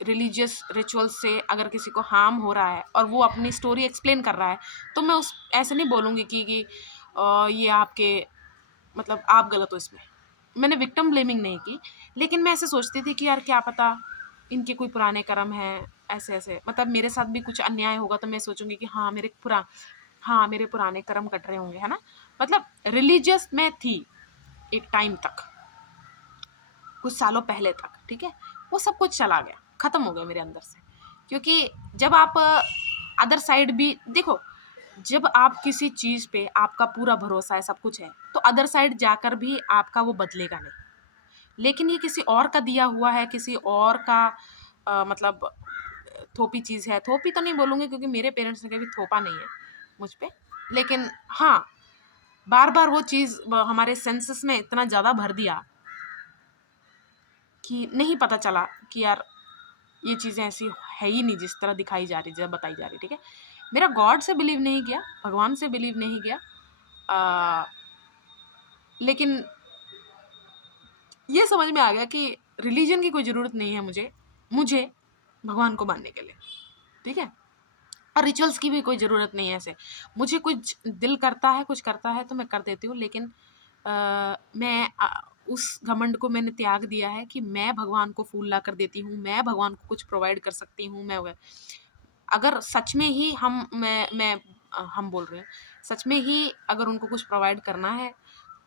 रिलीजियस रिचुअल से अगर किसी को हार्म हो रहा है और वो अपनी स्टोरी एक्सप्लेन कर रहा है, तो मैं उस ऐसे नहीं बोलूँगी कि ये आपके मतलब आप गलत हो इसमें। मैंने विक्टिम ब्लेमिंग नहीं की, लेकिन मैं ऐसे सोचती थी कि यार क्या पता इनके कोई पुराने कर्म हैं, ऐसे-ऐसे मतलब मेरे साथ भी कुछ अन्याय होगा तो मैं सोचूँगी कि हाँ, मेरे पुराने कर्म कट रहे होंगे, है ना? मतलब रिलीजियस मैं थी एक टाइम तक, कुछ सालों पहले तक, ठीक है? वो सब कुछ चला गया, ख़त्म हो गया मेरे अंदर से। क्योंकि जब आप अदर साइड भी देखो, जब आप किसी चीज़ पे आपका पूरा भरोसा है, सब कुछ है, तो अदर साइड जाकर भी आपका वो बदलेगा नहीं। लेकिन ये किसी और का दिया हुआ है, किसी और का मतलब थोपी चीज़ है, थोपी तो नहीं बोलूँगी क्योंकि मेरे पेरेंट्स ने कभी थोपा नहीं है मुझ पे। लेकिन हाँ, बार-बार वो चीज़ हमारे सेंसेस में इतना ज़्यादा भर दिया कि नहीं पता चला कि यार ये चीज़ें ऐसी है ही नहीं जिस तरह दिखाई जा रही, जब बताई जा रही, ठीक है? मेरा गॉड से बिलीव नहीं किया, भगवान से बिलीव नहीं किया, लेकिन ये समझ में आ गया कि रिलीजन की कोई ज़रूरत नहीं है मुझे भगवान को मानने के लिए, ठीक है? और रिचुअल्स की भी कोई ज़रूरत नहीं है ऐसे। मुझे कुछ दिल करता है, कुछ करता है तो मैं कर देती हूँ, लेकिन मैं उस घमंड को मैंने त्याग दिया है कि मैं भगवान को फूल ला कर देती हूँ, मैं भगवान को कुछ प्रोवाइड कर सकती हूँ, मैं अगर सच में ही हम बोल रहे हैं, सच में ही अगर उनको कुछ प्रोवाइड करना है,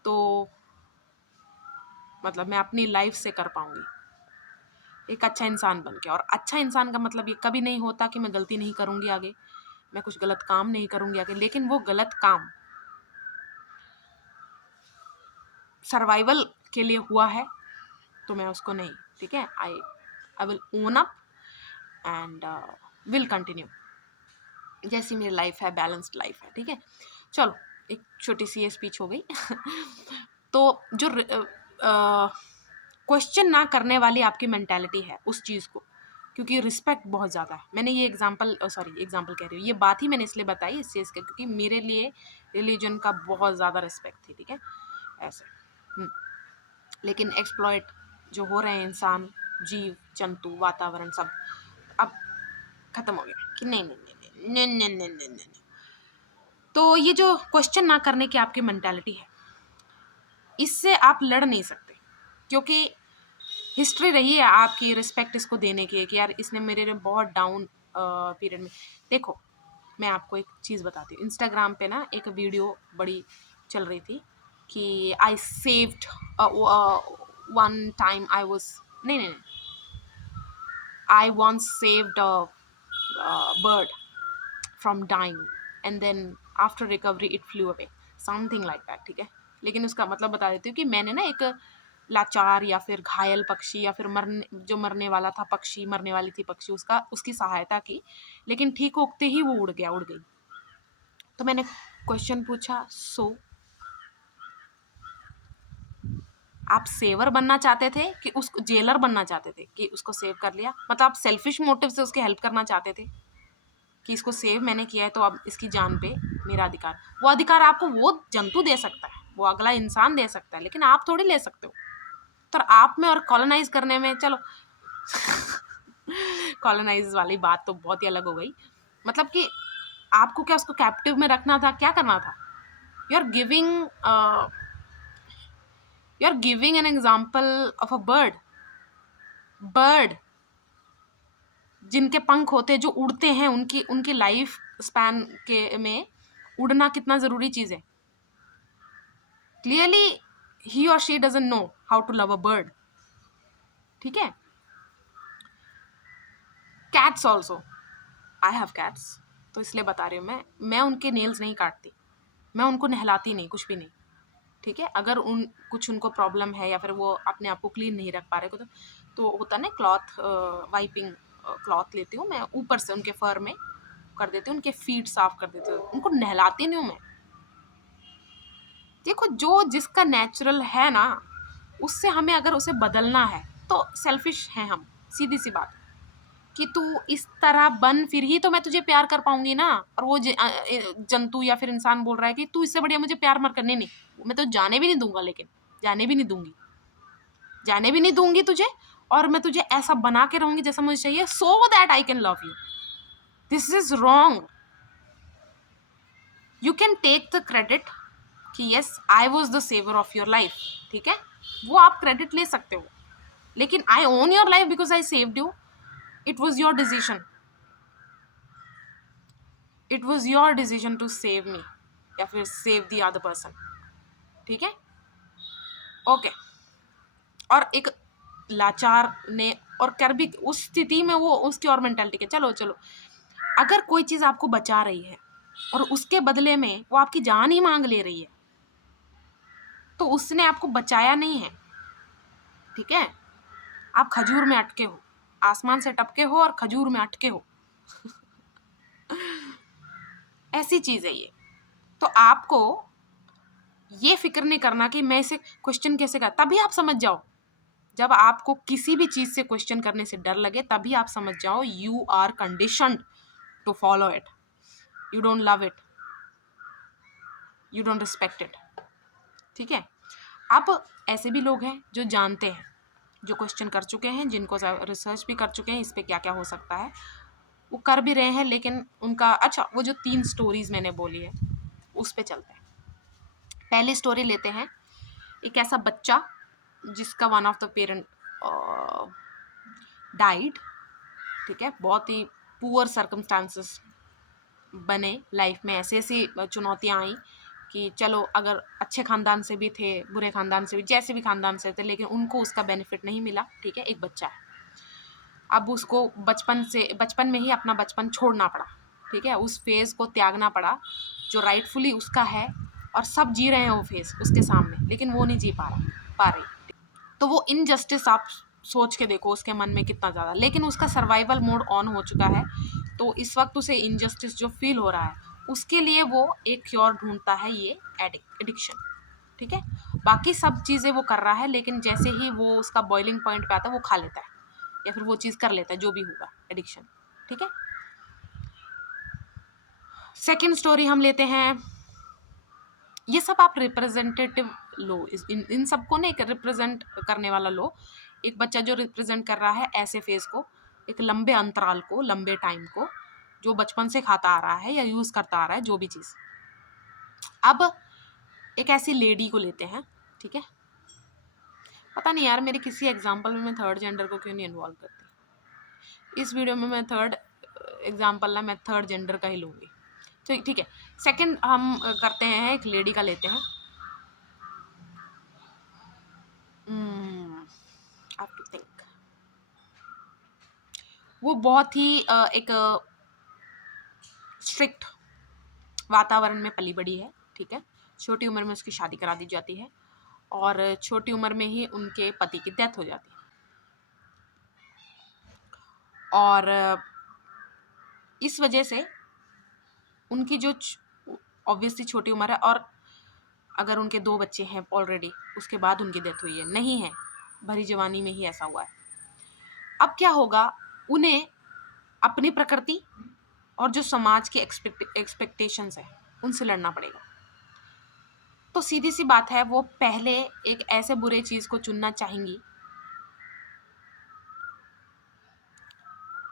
तो मतलब मैं अपनी लाइफ से कर पाऊँगी, एक अच्छा इंसान बन के। और अच्छा इंसान का मतलब ये कभी नहीं होता कि मैं गलती नहीं करूँगी आगे, मैं कुछ गलत काम नहीं करूँगी आगे, लेकिन वो गलत काम सर्वाइवल के लिए हुआ है, तो मैं उसको नहीं, ठीक है? I will own up and will continue. जैसी मेरी लाइफ है, बैलेंस्ड लाइफ है, ठीक है? चलो, एक छोटी सी ये स्पीच हो गई। तो जो क्वेश्चन ना करने वाली आपकी मेंटालिटी है उस चीज़ को, क्योंकि रिस्पेक्ट बहुत ज़्यादा है। मैंने ये एग्जांपल कह रही हूँ, ये बात ही मैंने इसलिए बताई इस चीज़ के, क्योंकि मेरे लिए रिलीजन का बहुत ज़्यादा रिस्पेक्ट थी, ठीक है? ऐसे लेकिन एक्सप्लॉइट जो हो रहे हैं इंसान, जीव जंतु, वातावरण, सब अब खत्म हो गया कि नहीं। तो ये जो क्वेश्चन ना करने की आपकी मेंटालिटी है, इससे आप लड़ नहीं सकते, क्योंकि हिस्ट्री रही है आपकी रिस्पेक्ट इसको देने की कि यार इसने मेरे लिए बहुत डाउन पीरियड में। देखो, मैं आपको एक चीज़ बताती हूँ, इंस्टाग्राम पे ना एक वीडियो बड़ी चल रही थी कि I saved one time I was नहीं, I once saved bird from dying and then after recovery it flew away, something like that, ठीक है? लेकिन उसका मतलब बता देती हूँ कि मैंने ना एक लाचार या फिर घायल पक्षी या फिर मरने वाला था पक्षी, मरने वाली थी पक्षी, उसकी सहायता की, लेकिन ठीक उगते ही वो उड़ गई। तो मैंने क्वेश्चन पूछा, आप सेवर बनना चाहते थे कि उसको जेलर बनना चाहते थे कि उसको सेव कर लिया? मतलब आप सेल्फिश मोटिव से उसकी हेल्प करना चाहते थे कि इसको सेव मैंने किया है तो अब इसकी जान पे मेरा अधिकार। वो अधिकार आपको वो जंतु दे सकता है, वो अगला इंसान दे सकता है, लेकिन आप थोड़ी ले सकते हो। तो आप में और कॉलोनाइज करने में, चलो कॉलोनाइज वाली बात तो बहुत ही अलग हो गई। मतलब कि आपको क्या उसको कैप्टिव में रखना था, क्या करना था? You are giving an example of a bird जिनके पंख होते हैं, जो उड़ते हैं, उनकी उनकी लाइफ स्पैन के में उड़ना कितना जरूरी चीज है. क्लियरली ही और she doesn't know how to love a bird. ठीक है. Cats also, I have cats, तो इसलिए बता रही हूँ मैं उनके नेल्स नहीं काटती, मैं उनको नहलाती नहीं, कुछ भी नहीं. ठीक है. अगर कुछ उनको प्रॉब्लम है या फिर वो अपने आप को क्लीन नहीं रख पा रहे तो होता ना क्लॉथ वाइपिंग क्लॉथ लेती हूँ मैं, ऊपर से उनके फर में कर देती हूँ, उनके फीट साफ कर देती हूँ, उनको नहलाती नहीं हूँ मैं. देखो, जो जिसका नेचुरल है ना, उससे हमें अगर उसे बदलना है तो सेल्फिश है हम, सीधी सी बात. कि तू इस तरह बन, फिर ही तो मैं तुझे प्यार कर पाऊंगी ना. और वो जंतु या फिर इंसान बोल रहा है कि तू इससे बढ़िया मुझे प्यार मत करने. नहीं, मैं तो जाने भी नहीं दूंगा, लेकिन जाने भी नहीं दूंगी, जाने भी नहीं दूंगी तुझे. और मैं तुझे ऐसा बना के रहूंगी जैसा मुझे चाहिए, so that I can love you. This is wrong. You can take the credit कि yes I was the saver of your life. ठीक है, वो आप क्रेडिट ले सकते हो, लेकिन I own your life because I saved you. It was your decision. It was your decision to save me या फिर सेव द अदर पर्सन. ठीक है. ओके. और एक लाचार ने और कर भी उस स्थिति में वो उसकी और मेंटालिटी के, चलो चलो, अगर कोई चीज आपको बचा रही है और उसके बदले में वो आपकी जान ही मांग ले रही है, तो उसने आपको बचाया नहीं है. ठीक है. आप खजूर में अटके हो, आसमान से टपके हो और खजूर में अटके हो. ऐसी चीज है ये. तो आपको ये फिक्र नहीं करना कि मैं इसे क्वेश्चन कैसे कर, तभी आप समझ जाओ. जब आपको किसी भी चीज से क्वेश्चन करने से डर लगे, तभी आप समझ जाओ you are conditioned to follow it. You don't love it, you don't respect it. ठीक है. अब ऐसे भी लोग हैं जो जानते हैं, जो क्वेश्चन कर चुके हैं, जिनको रिसर्च भी कर चुके हैं इस पे क्या क्या हो सकता है, वो कर भी रहे हैं. लेकिन उनका अच्छा, वो जो 3 स्टोरीज मैंने बोली है उस पे चलते हैं. पहली स्टोरी लेते हैं. एक ऐसा बच्चा जिसका one of the parent died. ठीक है. बहुत ही पुअर सर्कमस्टांसेस बने लाइफ में, ऐसी ऐसी चुनौतियाँ आई कि चलो, अगर अच्छे खानदान से भी थे, बुरे खानदान से भी, जैसे भी खानदान से थे, लेकिन उनको उसका बेनिफिट नहीं मिला. ठीक है. एक बच्चा है, अब उसको बचपन में ही अपना बचपन छोड़ना पड़ा. ठीक है. उस फेज को त्यागना पड़ा जो राइटफुली उसका है, और सब जी रहे हैं वो फेज उसके सामने, लेकिन वो नहीं जी पा रही. तो वो इनजस्टिस आप सोच के देखो उसके मन में कितना ज़्यादा, लेकिन उसका सर्वाइवल मोड ऑन हो चुका है. तो इस वक्त उसे इनजस्टिस जो फील हो रहा है, उसके लिए वो एक क्योर ढूंढता है, ये एडिक्शन. ठीक है. बाकी सब चीज़ें वो कर रहा है, लेकिन जैसे ही वो उसका बॉइलिंग पॉइंट पे आता है, वो खा लेता है या फिर वो चीज़ कर लेता है, जो भी होगा, एडिक्शन. ठीक है. सेकेंड स्टोरी हम लेते हैं. ये सब आप रिप्रेजेंटेटिव लो, इन सबको ना एक रिप्रेजेंट करने वाला लो. एक बच्चा जो रिप्रेजेंट कर रहा है ऐसे फेज को, एक लंबे अंतराल को, लंबे टाइम को, जो बचपन से खाता आ रहा है या यूज करता आ रहा है, जो भी चीज. अब एक ऐसी लेडी को लेते हैं. ठीक है. पता नहीं यार, मेरे किसी एग्जाम्पल में मैं थर्ड जेंडर को क्यों नहीं इन्वॉल्व करती. इस वीडियो में मैं थर्ड एग्जाम्पल ना, मैं थर्ड जेंडर का ही लूंगी. तो ठीक है. सेकंड हम करते हैं, एक लेडी का लेते हैं. have to think. वो बहुत ही एक स्ट्रिक्ट वातावरण में पली बड़ी है. ठीक है. छोटी उम्र में उसकी शादी करा दी जाती है, और छोटी उम्र में ही उनके पति की डेथ हो जाती है. और इस वजह से उनकी जो ऑब्वियसली छोटी उम्र है, और अगर उनके 2 बच्चे हैं ऑलरेडी, उसके बाद उनकी डेथ हुई है, नहीं है, भरी जवानी में ही ऐसा हुआ है. अब क्या होगा, उन्हें अपनी प्रकृति और जो समाज के एक्सपेक्टेशंस है, उनसे लड़ना पड़ेगा. तो सीधी सी बात है, वो पहले एक ऐसे बुरे चीज को चुनना चाहेंगी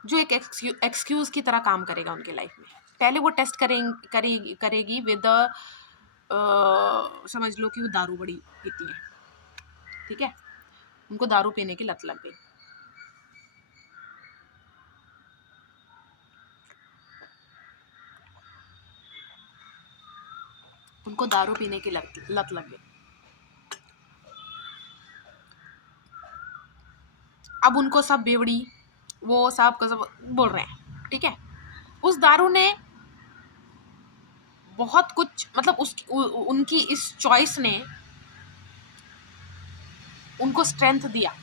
जो एक एक्सक्यूज की तरह काम करेगा उनके लाइफ में. पहले वो टेस्ट करेगी विद समझ लो कि वो दारू बड़ी पीती है. ठीक है. उनको दारू पीने की लत लग गई. उनको दारू पीने की लत लग गई। अब उनको सब बेवड़ी वो सब का सब बोल रहे हैं, ठीक है। उस दारू ने बहुत कुछ मतलब उनकी इस चॉइस ने उनको स्ट्रेंथ दिया।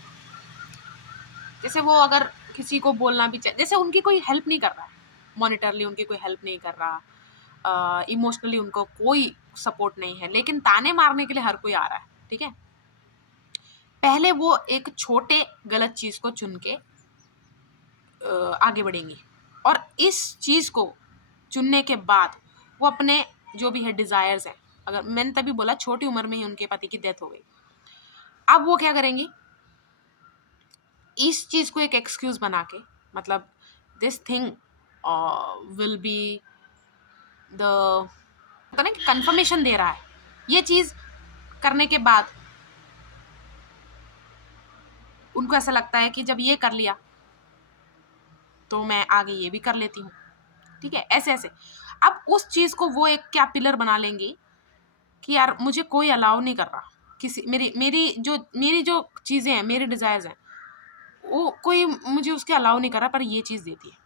जैसे वो अगर किसी को बोलना भी चाहिए, जैसे उनकी कोई हेल्प नहीं कर रहा है, मॉनिटरली उनकी कोई हेल्प नहीं कर रहा, इमोशनली उनको कोई सपोर्ट नहीं है, लेकिन ताने मारने के लिए हर कोई आ रहा है, ठीक है। पहले वो एक छोटे गलत चीज को चुन के आगे बढ़ेंगी, और इस चीज को चुनने के बाद वो अपने जो भी है डिजायर्स हैं, अगर मैंने तभी बोला छोटी उम्र में ही उनके पति की डेथ हो गई, अब वो क्या करेंगी, इस चीज को एक एक्सक्यूज बना के, मतलब this thing will be the, पता नहीं कंफर्मेशन दे रहा है, ये चीज करने के बाद उनको ऐसा लगता है कि जब ये कर लिया तो मैं आगे ये भी कर लेती हूँ, ठीक है, ऐसे ऐसे। अब उस चीज को वो एक क्या पिलर बना लेंगी कि यार मुझे कोई अलाउ नहीं कर रहा, किसी मेरी जो चीजें हैं, मेरे डिजायर्स हैं, वो कोई मुझे उसके अलाउ नहीं कर रहा, पर ये चीज देती है।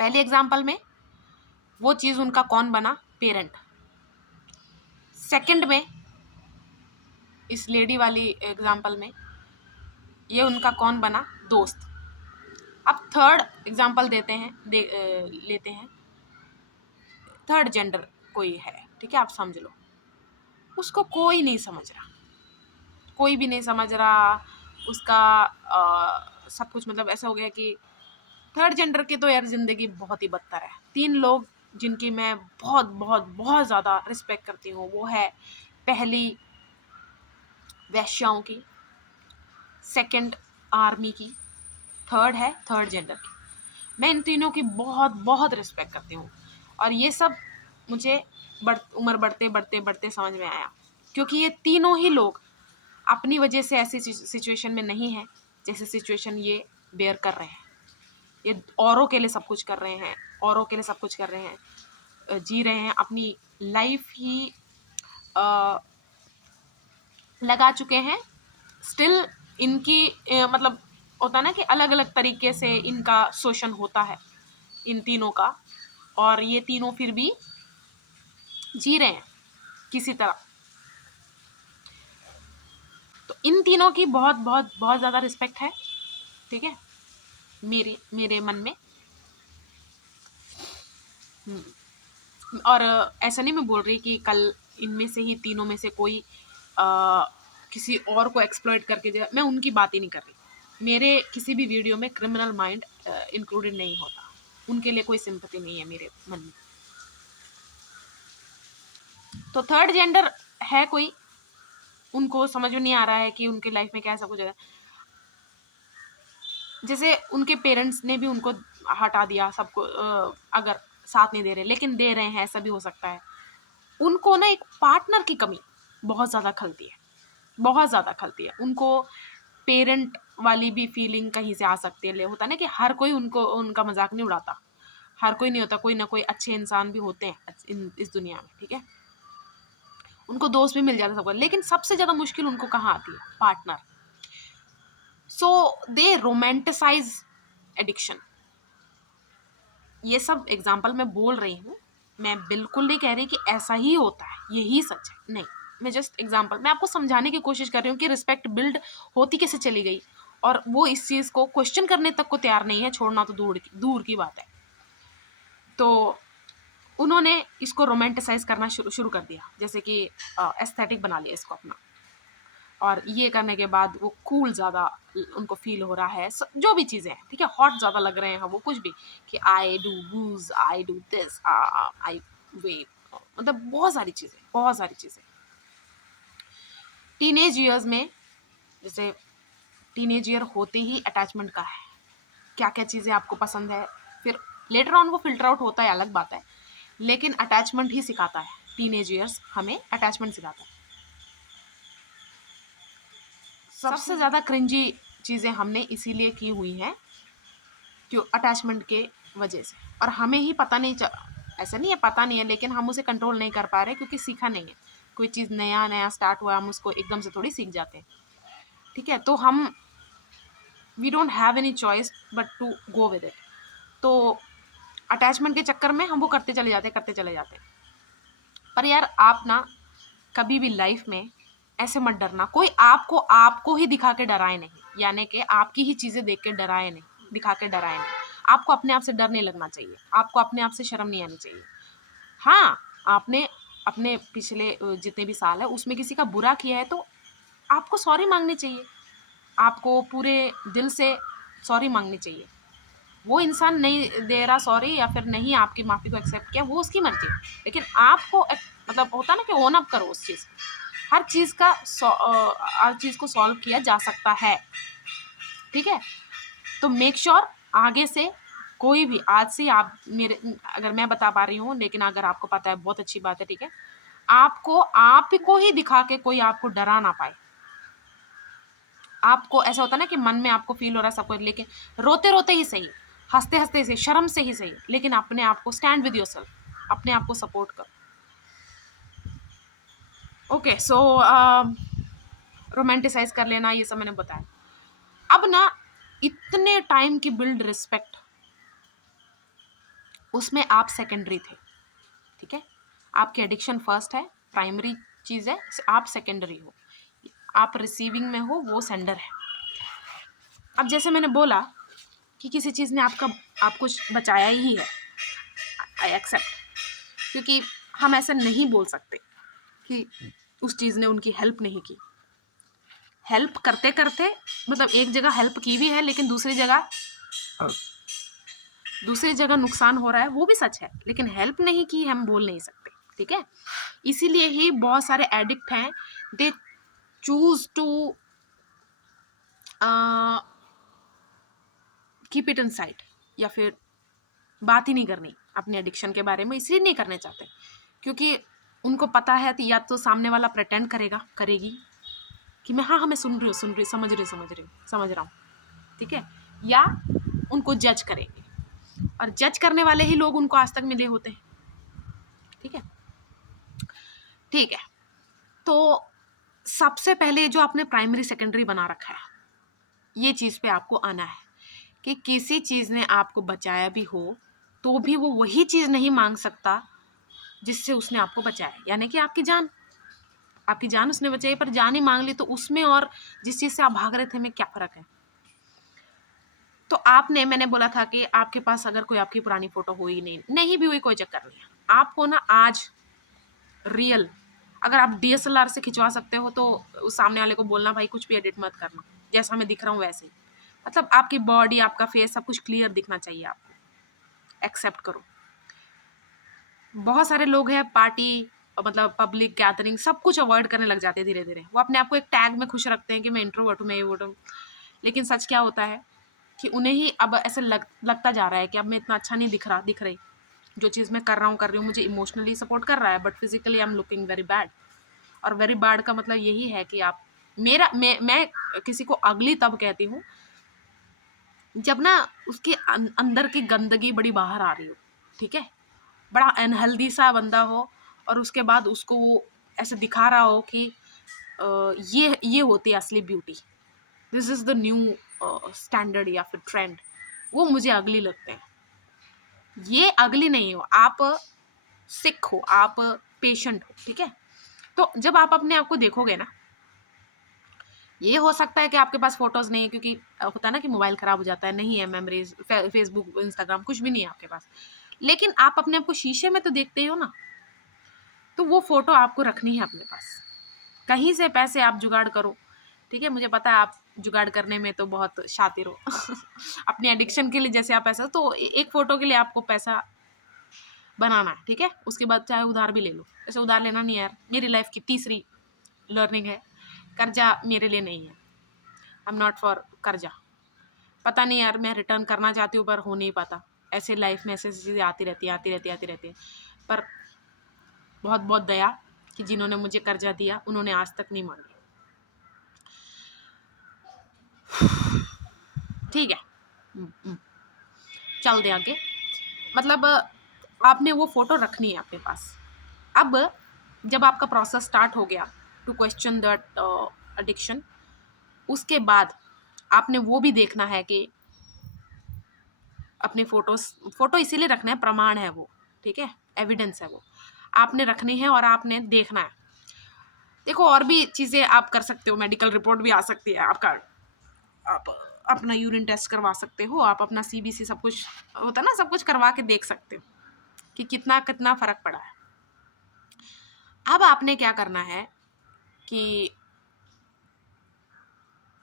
पहले एग्जाम्पल में वो चीज उनका कौन बना, पेरेंट। सेकंड में इस लेडी वाली एग्जाम्पल में ये उनका कौन बना, दोस्त। अब थर्ड एग्जाम्पल लेते हैं, थर्ड जेंडर कोई है, ठीक है, आप समझ लो, उसको कोई नहीं समझ रहा, कोई भी नहीं समझ रहा, उसका सब कुछ मतलब ऐसा हो गया कि थर्ड जेंडर की तो यार जिंदगी बहुत ही बदतर है। 3 लोग जिनकी मैं बहुत बहुत बहुत ज़्यादा रिस्पेक्ट करती हूँ, वो है पहली वैश्याओं की, सेकंड आर्मी की, थर्ड है थर्ड जेंडर की। मैं इन तीनों की बहुत बहुत रिस्पेक्ट करती हूँ, और ये सब मुझे उम्र बढ़ते बढ़ते बढ़ते समझ में आया, क्योंकि ये तीनों ही लोग अपनी वजह से ऐसी सिचुएशन में नहीं है जैसे सिचुएशन ये बेयर कर रहे हैं। ये औरों के लिए सब कुछ कर रहे हैं, औरों के लिए सब कुछ कर रहे हैं, जी रहे हैं, अपनी लाइफ ही लगा चुके हैं। स्टिल इनकी मतलब होता ना कि अलग अलग तरीके से इनका शोषण होता है इन तीनों का, और ये तीनों फिर भी जी रहे हैं किसी तरह। तो इन तीनों की बहुत बहुत बहुत ज़्यादा रिस्पेक्ट है, ठीक है, मेरे मन में। और ऐसा नहीं मैं बोल रही कि कल इनमें से ही तीनों में से कोई किसी और को एक्सप्लॉइट करके जाए, मैं उनकी बात ही नहीं कर रही। मेरे किसी भी वीडियो में क्रिमिनल माइंड इंक्लूडेड नहीं होता, उनके लिए कोई सिंपैथी नहीं है मेरे मन में। तो थर्ड जेंडर है कोई, उनको समझ में नहीं आ रहा है कि उनकी लाइफ में क्या ऐसा कुछ है, जैसे उनके पेरेंट्स ने भी उनको हटा दिया सबको, अगर साथ नहीं दे रहे लेकिन दे रहे हैं, ऐसा भी हो सकता है। उनको ना एक पार्टनर की कमी बहुत ज़्यादा खलती है, बहुत ज़्यादा खलती है उनको। पेरेंट वाली भी फीलिंग कहीं से आ सकती है, होता ना कि हर कोई उनका मजाक नहीं उड़ाता, हर कोई नहीं होता, कोई ना कोई अच्छे इंसान भी होते हैं इस दुनिया में, ठीक है। उनको दोस्त भी मिल जाता है सबको, लेकिन सबसे ज़्यादा मुश्किल उनको कहाँ आती है, पार्टनर। सो दे रोमांटिसाइज एडिक्शन। ये सब एग्जाम्पल मैं बोल रही हूँ, मैं बिल्कुल नहीं कह रही कि ऐसा ही होता है, यही सच है, नहीं, मैं जस्ट एग्जाम्पल, मैं आपको समझाने की कोशिश कर रही हूँ कि रिस्पेक्ट बिल्ड होती कैसे चली गई, और वो इस चीज़ को क्वेश्चन करने तक को तैयार नहीं है, छोड़ना तो दूर की बात है। तो उन्होंने इसको रोमांटिसाइज करना शुरू कर दिया, जैसे कि एस्थेटिक बना लिया इसको अपना, और ये करने के बाद वो कूल ज़्यादा उनको फील हो रहा है, जो भी चीज़ें हैं, ठीक है, हॉट ज़्यादा लग रहे हैं वो कुछ भी, कि I do booze, I do this, I way, मतलब बहुत सारी चीज़ें, बहुत सारी चीज़ें। टीनेज ईयर्स में, जैसे टीनेज ईयर होते ही अटैचमेंट का है, क्या क्या चीज़ें आपको पसंद है, फिर लेटर ऑन वो फिल्टर आउट होता है, अलग बात है, लेकिन अटैचमेंट ही सिखाता है, टीनेज ईयर्स हमें अटैचमेंट सिखाता है। सबसे ज़्यादा क्रिंजी चीज़ें हमने इसीलिए की हुई हैं क्यों, अटैचमेंट के वजह से, और हमें ही पता नहीं ऐसा नहीं है पता नहीं है, लेकिन हम उसे कंट्रोल नहीं कर पा रहे क्योंकि सीखा नहीं है। कोई चीज़ नया नया स्टार्ट हुआ, हम उसको एकदम से थोड़ी सीख जाते हैं, ठीक है। तो हम we don't have any choice but to go with it. तो अटैचमेंट के चक्कर में हम वो करते चले जाते हैं। पर यार आप ना कभी भी लाइफ में ऐसे मत डरना, कोई आपको ही दिखा के डराए नहीं, यानी कि आपकी ही चीज़ें देख के डराए नहीं, दिखा के डराए नहीं। आपको अपने आप से डर नहीं लगना चाहिए, आपको अपने आप से शर्म नहीं आनी चाहिए। हाँ, आपने अपने पिछले जितने भी साल है उसमें किसी का बुरा किया है तो आपको सॉरी मांगनी चाहिए, आपको पूरे दिल से सॉरी मांगनी चाहिए। वो इंसान नहीं दे रहा सॉरी या फिर नहीं आपकी माफ़ी को एक्सेप्ट किया, वो उसकी मर्जी है, लेकिन आपको मतलब होता ना कि ओन अप करो उस चीज़ को। हर चीज़ को सॉल्व किया जा सकता है, ठीक है। तो मेक श्योर आगे से कोई भी, आज से आप मेरे, अगर मैं बता पा रही हूँ, लेकिन अगर आपको पता है बहुत अच्छी बात है, ठीक है। आपको ही दिखा के कोई आपको डरा ना पाए। आपको ऐसा होता ना कि मन में आपको फील हो रहा है सब कुछ, लेकिन रोते रोते ही सही, हंसते हंसते से, शर्म से ही सही, लेकिन अपने आप को स्टैंड विद योरसेल्फ, अपने आप को सपोर्ट करो। ओके, सो रोमांटिसाइज कर लेना, ये सब मैंने बताया। अब ना इतने टाइम की बिल्ड रिस्पेक्ट, उसमें आप सेकेंडरी थे, ठीक है। आपकी एडिक्शन फर्स्ट है, प्राइमरी चीज़ है, आप सेकेंडरी हो, आप रिसीविंग में हो, वो सेंडर है। अब जैसे मैंने बोला कि किसी चीज़ ने आपको बचाया ही है, आई एक्सेप्ट, क्योंकि हम ऐसा नहीं बोल सकते कि उस चीज़ ने उनकी हेल्प नहीं की। हेल्प करते करते, मतलब एक जगह हेल्प की भी है, लेकिन दूसरी जगह नुकसान हो रहा है, वो भी सच है, लेकिन हेल्प नहीं की हम बोल नहीं सकते, ठीक है। इसीलिए ही बहुत सारे एडिक्ट हैं, they choose to keep it inside, या फिर बात ही नहीं करनी अपने एडिक्शन के बारे में, इसलिए नहीं करने चाहते क्योंकि उनको पता है कि या तो सामने वाला प्रेटेंड करेगी कि मैं हाँ मैं सुन रही हूँ, समझ रहा हूँ, ठीक है, या उनको जज करेंगे, और जज करने वाले ही लोग उनको आज तक मिले होते हैं, ठीक है। तो सबसे पहले जो आपने प्राइमरी सेकेंडरी बना रखा है, ये चीज़ पे आपको आना है कि किसी चीज़ ने आपको बचाया भी हो तो भी वो वही चीज़ नहीं मांग सकता जिससे उसने आपको बचाया, यानी कि आपकी जान उसने बचाई, पर जान ही मांग ली तो उसमें और जिस चीज़ से आप भाग रहे थे में क्या फ़र्क है। तो मैंने बोला था कि आपके पास अगर कोई आपकी पुरानी फोटो हुई नहीं भी हुई, कोई चक्कर नहीं है, आपको ना आज रियल, अगर आप DSLR से खिंचवा सकते हो तो उस सामने वाले को बोलना भाई कुछ भी एडिट मत करना, जैसा मैं दिख रहा हूँ वैसे ही, मतलब आपकी बॉडी, आपका फेस, सब कुछ क्लियर दिखना चाहिए, आपको एक्सेप्ट करो। बहुत सारे लोग हैं पार्टी, मतलब पब्लिक गैदरिंग, सब कुछ अवॉइड करने लग जाते हैं धीरे धीरे, वो अपने आप को एक टैग में खुश रखते हैं कि मैं इंट्रोवर्ट हूँ, मैं ये हूँ, लेकिन सच क्या होता है कि उन्हें ही अब ऐसे लगता जा रहा है कि अब मैं इतना अच्छा नहीं दिख रही, जो चीज़ मैं कर रही हूँ मुझे इमोशनली सपोर्ट कर रहा है, but physically I am looking very bad. और वेरी बैड का मतलब यही है कि आप मैं किसी को अगली तब कहती हूँ जब ना उसके अंदर की गंदगी बड़ी बाहर आ रही हो, ठीक है, बड़ा अनहेल्दी सा बंदा हो, और उसके बाद उसको वो ऐसे दिखा रहा हो कि ये होती है असली beauty, this is the new standard या फिर ट्रेंड, वो मुझे अगली लगते हैं। ये अगली नहीं हो, आप सिक हो, आप पेशेंट हो, ठीक है। तो जब आप अपने आप को देखोगे ना, ये हो सकता है कि आपके पास फोटोज नहीं है, क्योंकि होता है ना कि मोबाइल खराब हो जाता है, नहीं है मेमोरीज, फेसबुक इंस्टाग्राम कुछ भी नहीं है आपके पास, लेकिन आप अपने आप को शीशे में तो देखते हो ना, तो वो फोटो आपको रखनी है अपने पास, कहीं से पैसे आप जुगाड़ करो, ठीक है। मुझे पता है आप जुगाड़ करने में तो बहुत शातिर हो अपनी एडिक्शन के लिए जैसे आप पैसा, तो एक फोटो के लिए आपको पैसा बनाना है, ठीक है, उसके बाद चाहे उधार भी ले लो, ऐसे उधार लेना नहीं है यार, मेरी लाइफ की तीसरी लर्निंग है, कर्जा मेरे लिए नहीं है, आई एम नॉट फॉर कर्जा। पता नहीं यार, मैं रिटर्न करना चाहती हूँ पर हो नहीं पाता, ऐसे लाइफ में ऐसे चीज़ें आती रहती है, पर बहुत बहुत दया कि जिन्होंने मुझे कर्जा दिया उन्होंने आज तक नहीं मांगी, ठीक है। चल दे आगे, मतलब आपने वो फ़ोटो रखनी है अपने पास। अब जब आपका प्रोसेस स्टार्ट हो गया टू क्वेश्चन दैट एडिक्शन, उसके बाद आपने वो भी देखना है कि अपने फ़ोटो इसीलिए रखना है, प्रमाण है वो, ठीक है, एविडेंस है वो, आपने रखनी है और आपने देखना है। देखो और भी चीज़ें आप कर सकते हो, मेडिकल रिपोर्ट भी आ सकती है आपका, आप अपना यूरिन टेस्ट करवा सकते हो, आप अपना सीबीसी सब कुछ होता है ना, सब कुछ करवा के देख सकते हो कि कितना कितना फ़र्क पड़ा है। अब आपने क्या करना है कि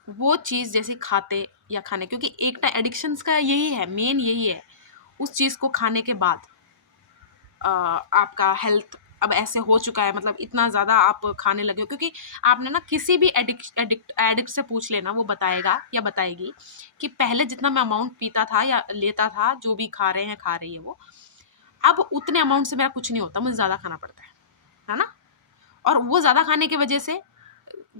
वो चीज़ जैसे खाते या खाने, क्योंकि एक टाइम एडिक्शंस का यही है, मेन यही है, उस चीज़ को खाने के बाद आपका हेल्थ अब ऐसे हो चुका है, मतलब इतना ज़्यादा आप खाने लगे हो, क्योंकि आपने ना किसी भी एडिक्ट से पूछ लेना, वो बताएगा या बताएगी कि पहले जितना मैं अमाउंट पीता था या लेता था, जो भी खा रहे हैं खा रही है वो, अब उतने अमाउंट से मेरा कुछ नहीं होता, मुझे ज़्यादा खाना पड़ता है ना। और वो ज़्यादा खाने की वजह से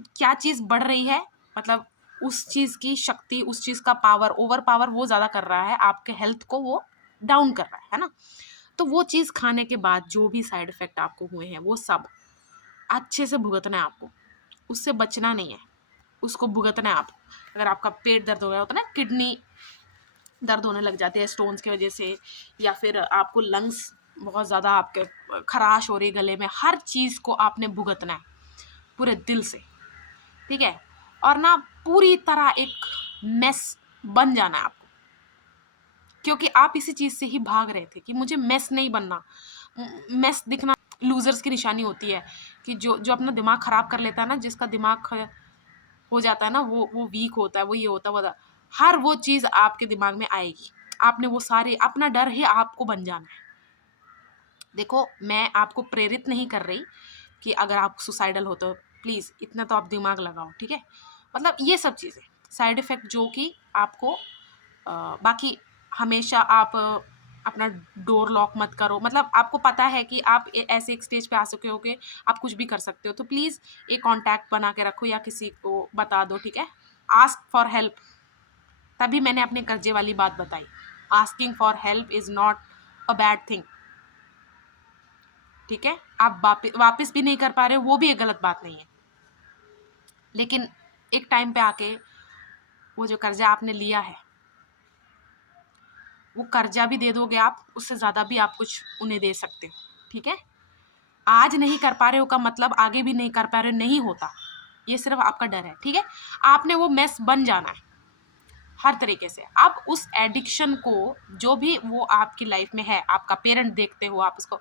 क्या चीज़ बढ़ रही है, मतलब उस चीज़ की शक्ति, उस चीज़ का पावर, ओवर पावर वो ज़्यादा कर रहा है, आपके हेल्थ को वो डाउन कर रहा है ना। तो वो चीज़ खाने के बाद जो भी साइड इफ़ेक्ट आपको हुए हैं वो सब अच्छे से भुगतना है आपको, उससे बचना नहीं है, उसको भुगतना है आपको। अगर आपका पेट दर्द हो गया होता है ना, किडनी दर्द होने लग जाते हैं स्टोन्स की वजह से, या फिर आपको लंग्स बहुत ज़्यादा आपके खराश हो रही है गले में, हर चीज़ को आपने भुगतना है पूरे दिल से, ठीक है। और ना पूरी तरह एक मेस बन जाना है आपको, क्योंकि आप इसी चीज़ से ही भाग रहे थे कि मुझे मेस नहीं बनना। मेस दिखना लूजर्स की निशानी होती है, कि जो जो अपना दिमाग ख़राब कर लेता है ना, जिसका दिमाग हो जाता है ना, वो वीक होता है, वो ये होता है, वो हर वो चीज़ आपके दिमाग में आएगी। आपने वो सारे, अपना डर ही आपको बन जाना है। देखो मैं आपको प्रेरित नहीं कर रही कि अगर आप सुसाइडल हो तो प्लीज़ इतना तो आप दिमाग लगाओ, ठीक है। मतलब ये सब चीज़ें साइड इफ़ेक्ट जो कि आपको बाकी हमेशा आप अपना डोर लॉक मत करो, मतलब आपको पता है कि आप ऐसे एक स्टेज पे आ चुके हो कि आप कुछ भी कर सकते हो, तो प्लीज़ एक कॉन्टैक्ट बना के रखो या किसी को बता दो, ठीक है। आस्क फॉर हेल्प, तभी मैंने अपने कर्जे वाली बात बताई। Asking for help is not a bad thing, ठीक है। आप वापस भी नहीं कर पा रहे हो, वो भी एक गलत बात नहीं है, लेकिन एक टाइम पे आके वो जो कर्जा आपने लिया है, वो कर्जा भी दे दोगे आप, उससे ज़्यादा भी आप कुछ उन्हें दे सकते हो, ठीक है। आज नहीं कर पा रहे हो का मतलब आगे भी नहीं कर पा रहे हो नहीं होता, ये सिर्फ आपका डर है, ठीक है। आपने वो मेस बन जाना है हर तरीके से। आप उस एडिक्शन को, जो भी वो आपकी लाइफ में है, आपका पेरेंट देखते हो आप उसको,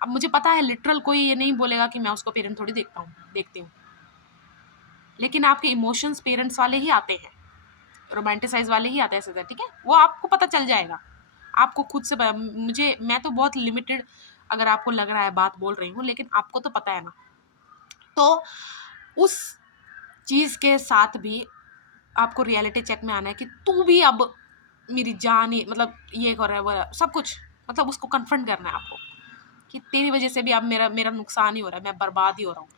अब मुझे पता है लिटरल कोई ये नहीं बोलेगा कि मैं उसको पेरेंट थोड़ी देखती हूँ, लेकिन आपके इमोशंस पेरेंट्स वाले ही आते हैं, रोमांटिसाइज वाले ही आते हैं ऐसे, ठीक है। वो आपको पता चल जाएगा, आपको खुद से मुझे, मैं तो बहुत लिमिटेड अगर आपको लग रहा है बात बोल रही हूँ, लेकिन आपको तो पता है ना। तो उस चीज़ के साथ भी आपको रियलिटी चेक में आना है कि तू भी अब मेरी जान ही, मतलब ये कर रहा है वो सब कुछ, मतलब उसको कन्फ्रंट करना है आपको कि तेरी वजह से भी अब मेरा मेरा नुकसान ही हो रहा है, मैं बर्बाद ही हो रहा हूँ।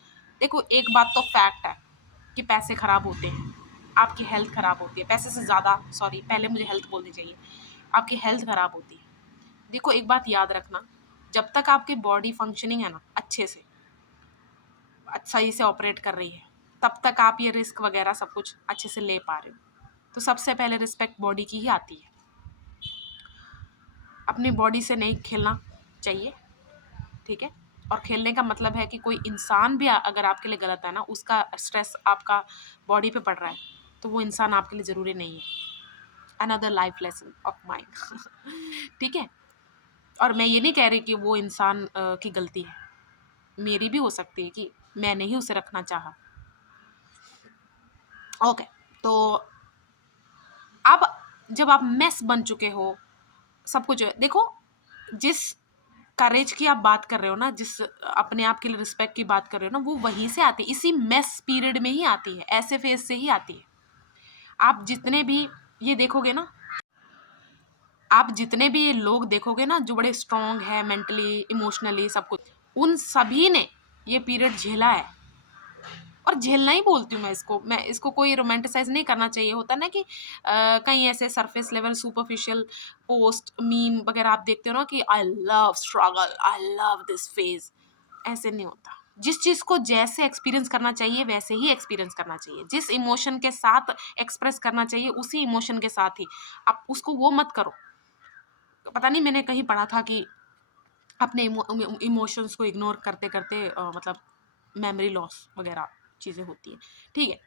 देखो एक बात तो फैक्ट है कि पैसे ख़राब होते हैं, आपकी हेल्थ ख़राब होती है, पैसे से ज़्यादा, सॉरी पहले मुझे हेल्थ बोलनी चाहिए, आपकी हेल्थ ख़राब होती है। देखो एक बात याद रखना, जब तक आपकी बॉडी फंक्शनिंग है ना अच्छे से, सही से ऑपरेट कर रही है, तब तक आप ये रिस्क वगैरह सब कुछ अच्छे से ले पा रहे हो। तो सबसे पहले रिस्पेक्ट बॉडी की ही आती है, अपनी बॉडी से नहीं खेलना चाहिए, ठीक है। और खेलने का मतलब है कि कोई इंसान भी अगर आपके लिए गलत है ना, उसका स्ट्रेस आपका बॉडी पे पड़ रहा है, तो वो इंसान आपके लिए ज़रूरी नहीं है। Another life lesson of mind ठीक है। और मैं ये नहीं कह रही कि वो इंसान की गलती है, मेरी भी हो सकती है कि मैंने ही उसे रखना चाहा। ओके, तो अब जब आप मेस बन चुके हो, सब कुछ देखो, जिस करेज की आप बात कर रहे हो ना, जिस अपने आप के लिए रिस्पेक्ट की बात कर रहे हो ना, वो वहीं से आती है, इसी मेस पीरियड में ही आती है, ऐसे फेज से ही आती है। आप जितने भी ये देखोगे ना, आप जितने भी ये लोग देखोगे ना जो बड़े स्ट्रॉन्ग है मेंटली इमोशनली सब कुछ, उन सभी ने ये पीरियड झेला है, और झेलना ही बोलती हूँ मैं इसको कोई रोमांटिसाइज नहीं करना चाहिए। होता है ना कि कहीं ऐसे surface level superficial post meme वगैरह आप देखते हो ना कि I love struggle, I love this phase, ऐसे नहीं होता। जिस चीज को जैसे एक्सपीरियंस करना चाहिए वैसे ही एक्सपीरियंस करना चाहिए, जिस इमोशन के साथ एक्सप्रेस करना चाहिए उसी इमोशन के साथ ही आप उसको वो मत करो। पता नहीं मैंने कहीं पढ़ा था कि अपने इमोशंस को इग्नोर करते करते मतलब मेमोरी लॉस वगैरह चीज़ें होती हैं। ठीक है,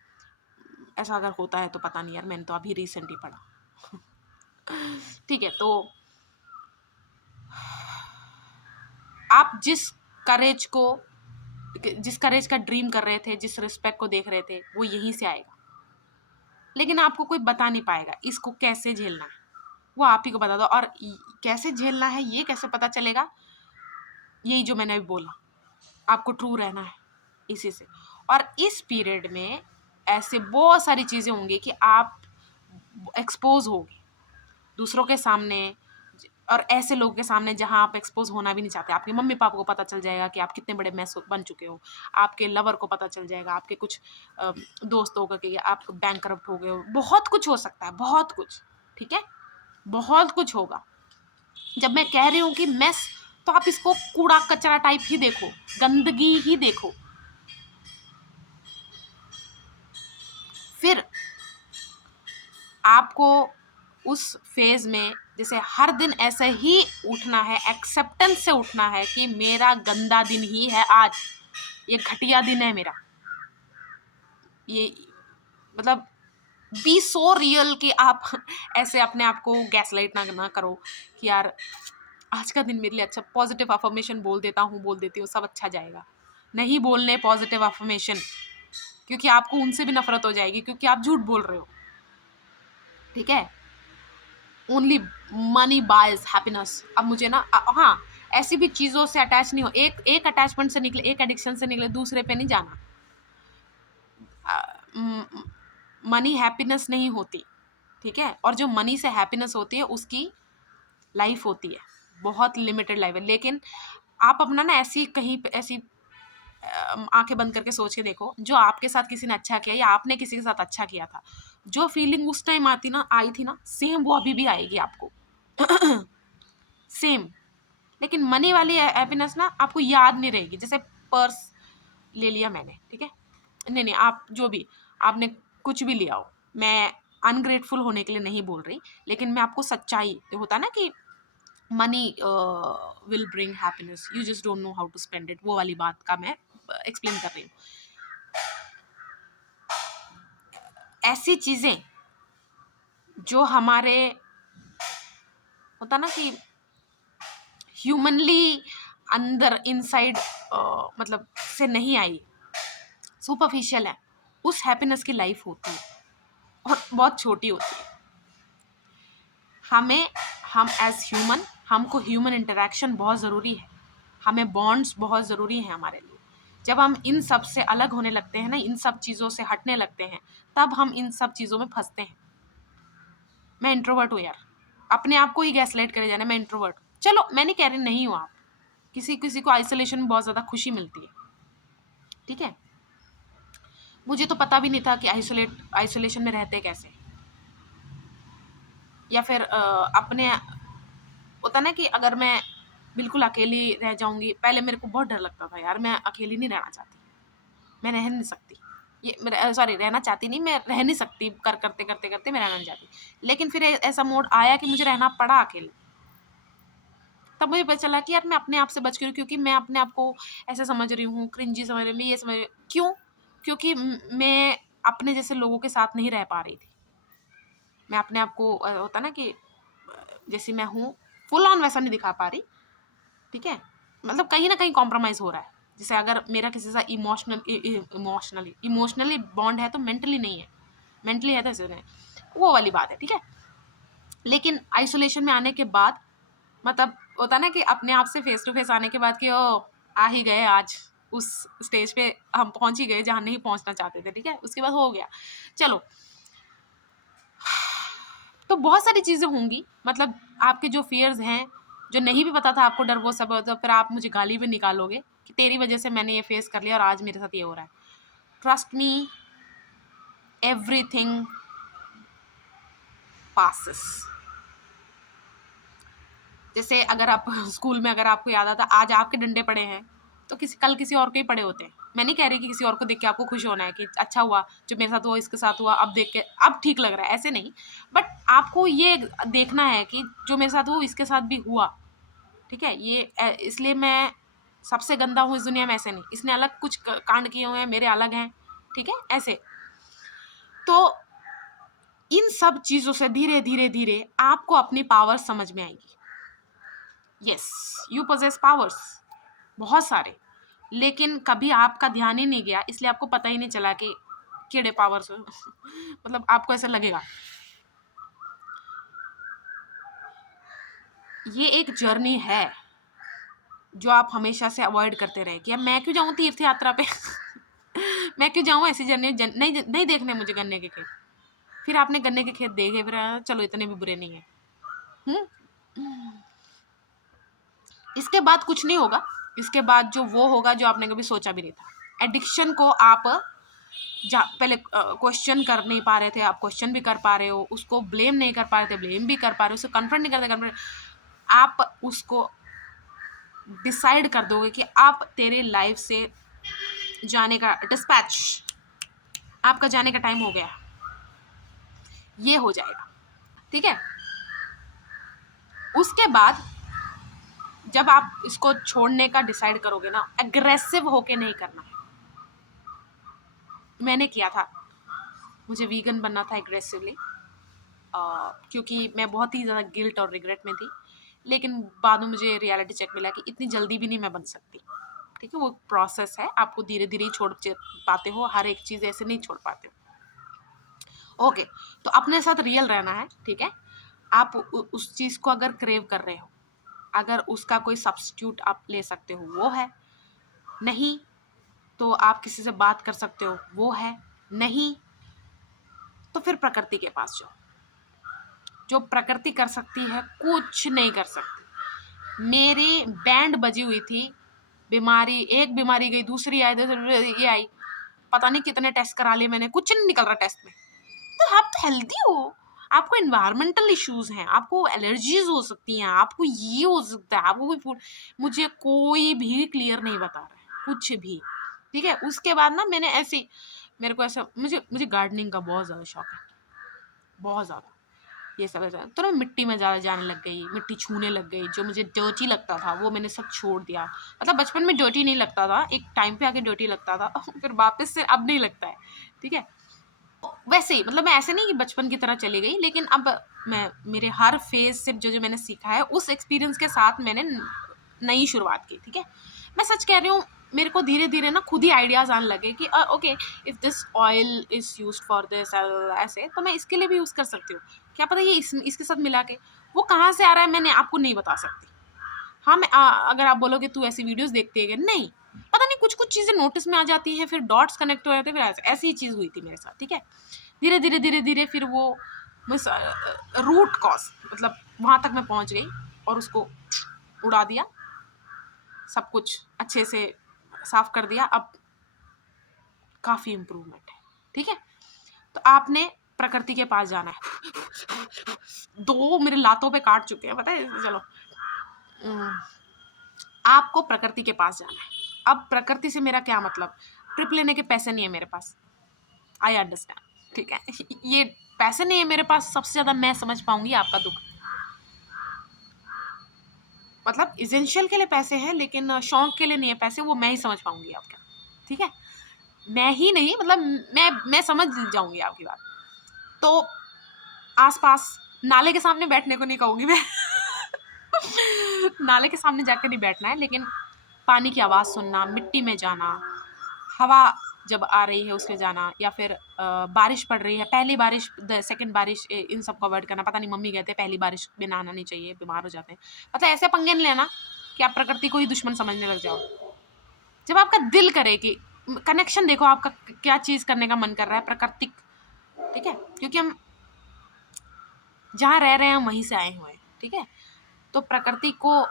ऐसा अगर होता है तो पता नहीं यार, मैंने तो अभी रिसेंट ही पढ़ा। ठीक है, तो आप जिस करेज का ड्रीम कर रहे थे, जिस रिस्पेक्ट को देख रहे थे, वो यहीं से आएगा। लेकिन आपको कोई बता नहीं पाएगा इसको कैसे झेलना है, वो आप ही को बता दो। और कैसे झेलना है ये कैसे पता चलेगा, यही जो मैंने अभी बोला, आपको ट्रू रहना है इसी से। और इस पीरियड में ऐसे बहुत सारी चीज़ें होंगी कि आप एक्सपोज होगे दूसरों के सामने, और ऐसे लोगों के सामने जहां आप एक्सपोज होना भी नहीं चाहते। आपके मम्मी पापा को पता चल जाएगा कि आप कितने बड़े मैस बन चुके हो, आपके लवर को पता चल जाएगा, आपके कुछ दोस्तों का कि आप बैंक करप्ट हो गए हो, बहुत कुछ हो सकता है, बहुत कुछ। ठीक है, बहुत कुछ होगा। जब मैं कह रही हूँ कि मैस, तो आप इसको कूड़ा कचरा टाइप ही देखो, गंदगी ही देखो। फिर आपको उस फेज में जैसे हर दिन ऐसे ही उठना है, एक्सेप्टेंस से उठना है कि मेरा गंदा दिन ही है आज, ये घटिया दिन है मेरा। ये मतलब बी सो रियल कि आप ऐसे अपने आप को गैसलाइट ना करो कि यार आज का दिन मेरे लिए अच्छा, पॉजिटिव अफर्मेशन बोल देती हूँ सब अच्छा जाएगा। नहीं बोलने पॉजिटिव अफर्मेशन, क्योंकि आपको उनसे भी नफरत हो जाएगी, क्योंकि आप झूठ बोल रहे हो। ठीक है, ओनली मनी बाइज हैप्पीनेस। अब मुझे ना हाँ, ऐसी भी चीज़ों से अटैच नहीं हो, एक अटैचमेंट से निकले, एक एडिक्शन से निकले, दूसरे पे नहीं जाना। मनी हैप्पीनेस नहीं होती। ठीक है, और जो मनी से हैप्पीनेस होती है उसकी लाइफ होती है, बहुत लिमिटेड लाइफ है। लेकिन आप अपना ना ऐसी कहीं पे ऐसी आंखें बंद करके सोच के देखो, जो आपके साथ किसी ने अच्छा किया या आपने किसी के साथ अच्छा किया था, जो फीलिंग उस टाइम आई थी ना, सेम वो अभी भी आएगी आपको। सेम। लेकिन मनी वाली हैप्पीनेस ना आपको याद नहीं रहेगी। जैसे पर्स ले लिया मैंने, ठीक है, नहीं आप जो भी आपने कुछ भी लिया हो, मैं अनग्रेटफुल होने के लिए नहीं बोल रही, लेकिन मैं आपको सच्चाई, होता ना कि money will bring happiness, you just don't know how to spend it, वो वाली बात का मैं एक्सप्लेन कर रही हूँ। ऐसी चीजें जो हमारे होता ना कि ह्यूमनली अंदर इनसाइड मतलब से नहीं आई, सुपरफिशियल है, उस हैप्पीनेस की लाइफ होती है और बहुत छोटी होती है। हम एज ह्यूमन, हमको ह्यूमन इंटरेक्शन बहुत ज़रूरी है, हमें बॉन्ड्स बहुत ज़रूरी हैं हमारे लिए। जब हम इन सब से अलग होने लगते हैं ना, इन सब चीज़ों से हटने लगते हैं, तब हम इन सब चीज़ों में फंसते हैं। मैं इंट्रोवर्ट हूँ यार, अपने आप को ही गैसलाइट करे जाना मैं इंट्रोवर्ट। चलो मैं नहीं कह रही नहीं हूँ आप, किसी किसी को आइसोलेशन में बहुत ज़्यादा खुशी मिलती है। ठीक है, मुझे तो पता भी नहीं था कि आइसोलेशन में रहते कैसे, या फिर अपने होता ना कि अगर मैं बिल्कुल अकेली रह जाऊंगी, पहले मेरे को बहुत डर लगता था यार, मैं अकेली नहीं रहना चाहती, मैं रह नहीं सकती, ये सॉरी रहना चाहती नहीं, मैं रह नहीं सकती, करते करते मैं रहना नहीं चाहती। लेकिन फिर ऐसा मोड आया कि मुझे रहना पड़ा अकेले, तब मुझे पता चला कि यार मैं अपने आप से बच गई, क्योंकि मैं अपने आप को ऐसे समझ रही हूँ, क्रिंजी समझ रही हूँ, ये समझ रही हूँ। क्यों? क्योंकि मैं अपने जैसे लोगों के साथ नहीं रह पा रही थी। मैं अपने आप को होता ना कि जैसे मैं हूँ फुल ऑन वैसा नहीं दिखा पा रही। ठीक है, मतलब कहीं ना कहीं कॉम्प्रोमाइज हो रहा है। जैसे अगर मेरा किसी से इमोशनली बॉन्ड है तो मेंटली नहीं है, मेंटली है तो ऐसे नहीं, वो वाली बात है। ठीक है, लेकिन आइसोलेशन में आने के बाद मतलब होता ना कि अपने आप से फेस टू फेस आने के बाद कि ओ आ ही गए, आज उस स्टेज पे हम पहुंच ही गए जहाँ नहीं पहुंचना चाहते थे। ठीक है, उसके बाद हो गया, चलो। तो बहुत सारी चीज़ें होंगी, मतलब आपके जो फियर्स हैं, जो नहीं भी पता था आपको डर, वो सब, तो फिर आप मुझे गाली भी निकालोगे कि तेरी वजह से मैंने ये फेस कर लिया और आज मेरे साथ ये हो रहा है। Trust me, everything passes. जैसे अगर आप स्कूल में, अगर आपको याद आता आज आपके डंडे पड़े हैं तो कल किसी और के ही पड़े होते हैं। मैं नहीं कह रही कि किसी और को देख के आपको खुश होना है कि अच्छा हुआ जो मेरे साथ हुआ इसके साथ हुआ, अब देख के अब ठीक लग रहा है, ऐसे नहीं। बट आपको ये देखना है कि जो मेरे साथ हुआ इसके साथ भी हुआ, ठीक है। ये इसलिए मैं सबसे गंदा हूँ इस दुनिया में, ऐसे नहीं। इसने अलग कुछ कांड किए हुए हैं, मेरे अलग हैं, ठीक है, ऐसे। तो इन सब चीज़ों से धीरे धीरे धीरे आपको अपनी पावर समझ में आएगी। यस, यू पोजेस पावर्स, बहुत सारे, लेकिन कभी आपका ध्यान ही नहीं गया, इसलिए आपको पता ही नहीं चला कि केड़े पावर्स मतलब आपको ऐसा लगेगा। ये एक जर्नी है जो आप हमेशा से अवॉइड करते रहे कि अब मैं क्यों जाऊँ तीर्थ यात्रा पे मैं क्यों जाऊँ ऐसी जर्नी, नहीं देखने मुझे गन्ने के खेत। फिर आपने गन्ने के खेत देखे, फिर चलो इतने भी बुरे नहीं है। इसके बाद कुछ नहीं होगा। इसके बाद जो वो होगा जो आपने कभी सोचा भी नहीं था। एडिक्शन को आप पहले क्वेश्चन कर नहीं पा रहे थे, आप क्वेश्चन भी कर पा रहे हो, उसको ब्लेम नहीं कर पा रहे थे, ब्लेम भी कर पा रहे हो, उसको कन्फ्रंट नहीं करते, आप उसको डिसाइड कर दोगे कि आप तेरे लाइफ से जाने का डिस्पैच, आपका जाने का टाइम हो गया, ये हो जाएगा, ठीक है। उसके बाद जब आप इसको छोड़ने का डिसाइड करोगे ना, एग्रेसिव होके नहीं करना। मैंने किया था, मुझे वीगन बनना था एग्रेसिवली, क्योंकि मैं बहुत ही ज़्यादा गिल्ट और रिग्रेट में थी। लेकिन बाद में मुझे रियलिटी चेक मिला कि इतनी जल्दी भी नहीं मैं बन सकती, ठीक है। वो प्रोसेस है, आपको धीरे धीरे ही छोड़ पाते हो, हर एक चीज़ ऐसे नहीं छोड़ पाते हो। ओके, तो अपने साथ रियल रहना है, ठीक है। आप उस चीज़ को अगर क्रेव कर रहे हो, अगर उसका कोई सब्स्टिट्यूट आप ले सकते हो वो है, नहीं तो आप किसी से बात कर सकते हो वो है, नहीं तो फिर प्रकृति के पास जाओ। जो प्रकृति कर सकती है कुछ नहीं कर सकती। मेरी बैंड बजी हुई थी, बीमारी, एक बीमारी गई, दूसरी आई, ये आई, पता नहीं कितने टेस्ट करा लिए मैंने, कुछ नहीं निकल रहा टेस्ट में। तो आप तो हेल्दी हो, आपको इन्वायरमेंटल इश्यूज हैं, आपको एलर्जीज हो सकती हैं, आपको ये हो सकता है, आपको कोई फूड, मुझे कोई भी क्लियर नहीं बता रहा है कुछ भी, ठीक है। उसके बाद ना मैंने ऐसे, मेरे को ऐसा, मुझे गार्डनिंग का बहुत ज़्यादा शौक है, बहुत ज़्यादा, ये सब ऐसा। तो मैं मिट्टी में ज़्यादा जाने लग गई, मिट्टी छूने लग गई, जो मुझे डर्टी लगता था वो मैंने सब छोड़ दिया। मतलब बचपन में डर्टी नहीं लगता था, एक टाइम पे आके डर्टी लगता था फिर वापस से अब नहीं लगता है, ठीक है। वैसे ही, मतलब मैं ऐसे नहीं कि बचपन की तरह चली गई, लेकिन अब मैं मेरे हर फेज से जो जो मैंने सीखा है उस एक्सपीरियंस के साथ मैंने नई शुरुआत की, ठीक है। मैं सच कह रही हूँ, मेरे को धीरे धीरे ना खुद ही आइडियाज़ आने लगे कि okay, if this oil is used for this, ऐसे तो मैं इसके लिए भी यूज़ कर सकती हूँ, क्या पता ये इसके साथ मिला के, वो कहाँ से आ रहा है मैंने आपको नहीं बता सकती। हाँ, मैं अगर आप बोलोगे तू ऐसी वीडियोस देखती है क्या, नहीं, पता नहीं कुछ कुछ चीज़ें नोटिस में आ जाती हैं, फिर डॉट्स कनेक्ट हो जाते हैं, फिर ऐसी ही चीज़ हुई थी मेरे साथ, ठीक है। धीरे धीरे धीरे धीरे फिर वो रूट कॉज, मतलब वहाँ तक मैं पहुँच गई और उसको उड़ा दिया, सब कुछ अच्छे से साफ कर दिया, अब काफ़ी इम्प्रूवमेंट है, ठीक है। तो आपने प्रकृति के पास जाना है। 2 मेरे लातों पे काट चुके हैं, पता है। चलो, आपको प्रकृति के पास जाना है। अब प्रकृति से मेरा क्या मतलब, ट्रिप लेने के पैसे नहीं है मेरे पास, आई अंडरस्टैंड, ठीक है। ये पैसे नहीं है मेरे पास, सबसे ज़्यादा मैं समझ पाऊंगी आपका दुख। मतलब इसेंशियल के लिए पैसे हैं, लेकिन शौक के लिए नहीं है पैसे, वो मैं ही समझ पाऊंगी आपका, ठीक है। मैं ही नहीं, मतलब मैं समझ जाऊंगी आपकी बात। तो आसपास नाले के सामने बैठने को नहीं कहूँगी मैं नाले के सामने जाकर नहीं बैठना है, लेकिन पानी की आवाज़ सुनना, मिट्टी में जाना, हवा जब आ रही है उसमें जाना, या फिर बारिश पड़ रही है, पहली बारिश, सेकंड बारिश, इन सब को अवॉइड करना। पता नहीं मम्मी कहते हैं पहली बारिश में नहाना नहीं चाहिए, बीमार हो जाते हैं। मतलब ऐसे पंगे नहीं लेना कि आप प्रकृति को ही दुश्मन समझने लग जाओ। जब आपका दिल करे कि कनेक्शन, देखो आपका क्या चीज़ करने का मन कर रहा है, प्राकृतिक, ठीक है, क्योंकि हम जहाँ रह रहे हैं हम वहीं से आए हुए हैं, ठीक है। तो प्रकृति को,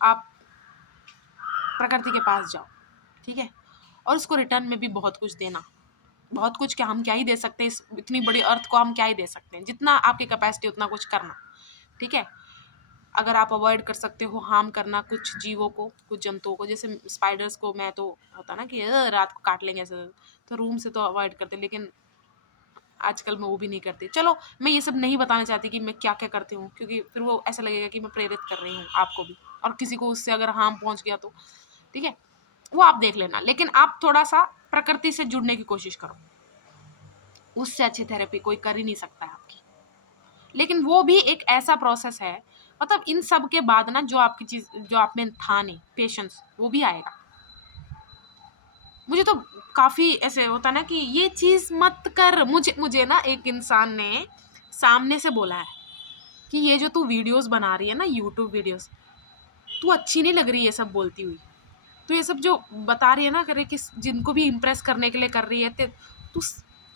आप प्रकृति के पास जाओ, ठीक है। और उसको रिटर्न में भी बहुत कुछ देना। बहुत कुछ क्या, हम क्या ही दे सकते हैं, इस इतनी बड़ी अर्थ को हम क्या ही दे सकते हैं, जितना आपकी कैपेसिटी उतना कुछ करना, ठीक है। अगर आप अवॉइड कर सकते हो हार्म करना कुछ जीवों को, कुछ जंतुओं को, जैसे स्पाइडर्स को मैं तो होता ना कि रात को काट लेंगे ऐसे, तो रूम से तो अवॉइड करते, लेकिन आजकल मैं वो भी नहीं करती। चलो मैं ये सब नहीं बताना चाहती कि मैं क्या क्या करती हूँ, क्योंकि फिर वो ऐसा लगेगा कि मैं प्रेरित कर रही हूँ आपको भी, और किसी को उससे अगर हार्म पहुंच गया तो ठीक है, वो आप देख लेना। लेकिन आप थोड़ा सा प्रकृति से जुड़ने की कोशिश करो, उससे अच्छी थेरेपी कोई कर ही नहीं सकता है आपकी। लेकिन वो भी एक ऐसा प्रोसेस है, मतलब इन सब के बाद ना जो आपकी चीज, जो आप में था नहीं पेशेंस, वो भी आएगा। मुझे तो काफी ऐसे होता ना कि ये चीज मत कर, मुझे मुझे ना एक इंसान ने सामने से बोला है कि ये जो तू वीडियोस बना रही है ना, यूट्यूब वीडियोस, तू अच्छी नहीं लग रही है सब बोलती हुई, तो ये सब जो बता रही है ना करे कि जिनको भी इम्प्रेस करने के लिए कर रही है, तू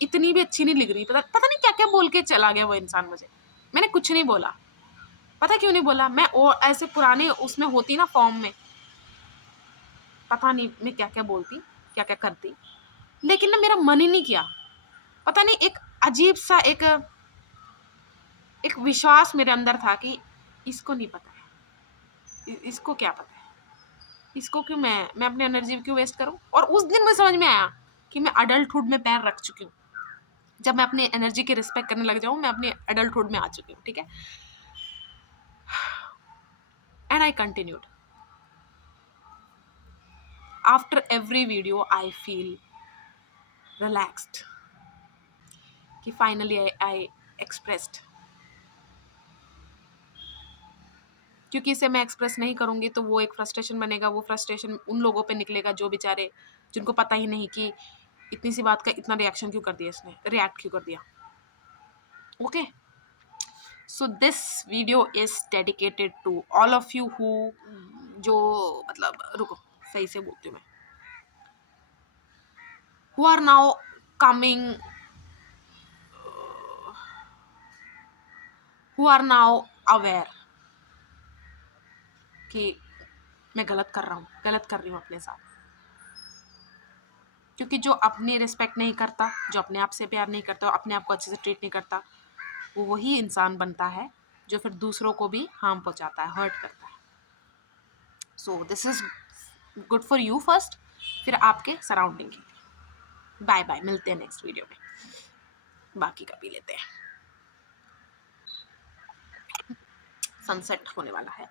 इतनी भी अच्छी नहीं लग रही। पता पता नहीं क्या क्या बोल के चला गया वो इंसान मुझे। मैंने कुछ नहीं बोला, पता क्यों नहीं बोला, मैं और ऐसे पुराने उसमें होती ना फॉर्म में, पता नहीं मैं क्या क्या बोलती, क्या क्या करती, लेकिन ना मेरा मन ही नहीं किया। पता नहीं एक अजीब सा एक एक विश्वास मेरे अंदर था कि इसको नहीं पता है, इसको क्या पता है, इसको क्यों मैं अपनी एनर्जी क्यों वेस्ट करूं। और उस दिन मुझे समझ में आया कि मैं अडल्टहुड में पैर रख चुकी हूँ। जब मैं अपनी एनर्जी की रिस्पेक्ट करने लग जाऊं, मैं अपने अडल्टहुड में आ चुकी हूँ, ठीक है। And I continued. After every video I feel relaxed कि फाइनली आई एक्सप्रेस्ड, क्योंकि इसे मैं एक्सप्रेस नहीं करूंगी तो वो एक फ्रस्ट्रेशन बनेगा, वो फ्रस्ट्रेशन उन लोगों पे निकलेगा जो बेचारे, जिनको पता ही नहीं कि इतनी सी बात का इतना रिएक्शन क्यों कर दिया, इसने रिएक्ट क्यों कर दिया। Okay, so this video is dedicated to all of you who, जो मतलब रुको सही से बोलती हूँ मैं, who are now coming, who are now aware कि मैं गलत कर रहा हूँ, गलत कर रही हूँ अपने साथ। क्योंकि जो अपनी रिस्पेक्ट नहीं करता, जो अपने आप से प्यार नहीं करता, अपने आप को अच्छे से ट्रीट नहीं करता, वो वही इंसान बनता है जो फिर दूसरों को भी हार्म पहुंचाता है, हर्ट करता है। So this is good for you first, फिर आपके सराउंडिंग की। बाय बाय, मिलते हैं नेक्स्ट वीडियो में, बाकी का पी लेते हैं, सनसेट होने वाला है।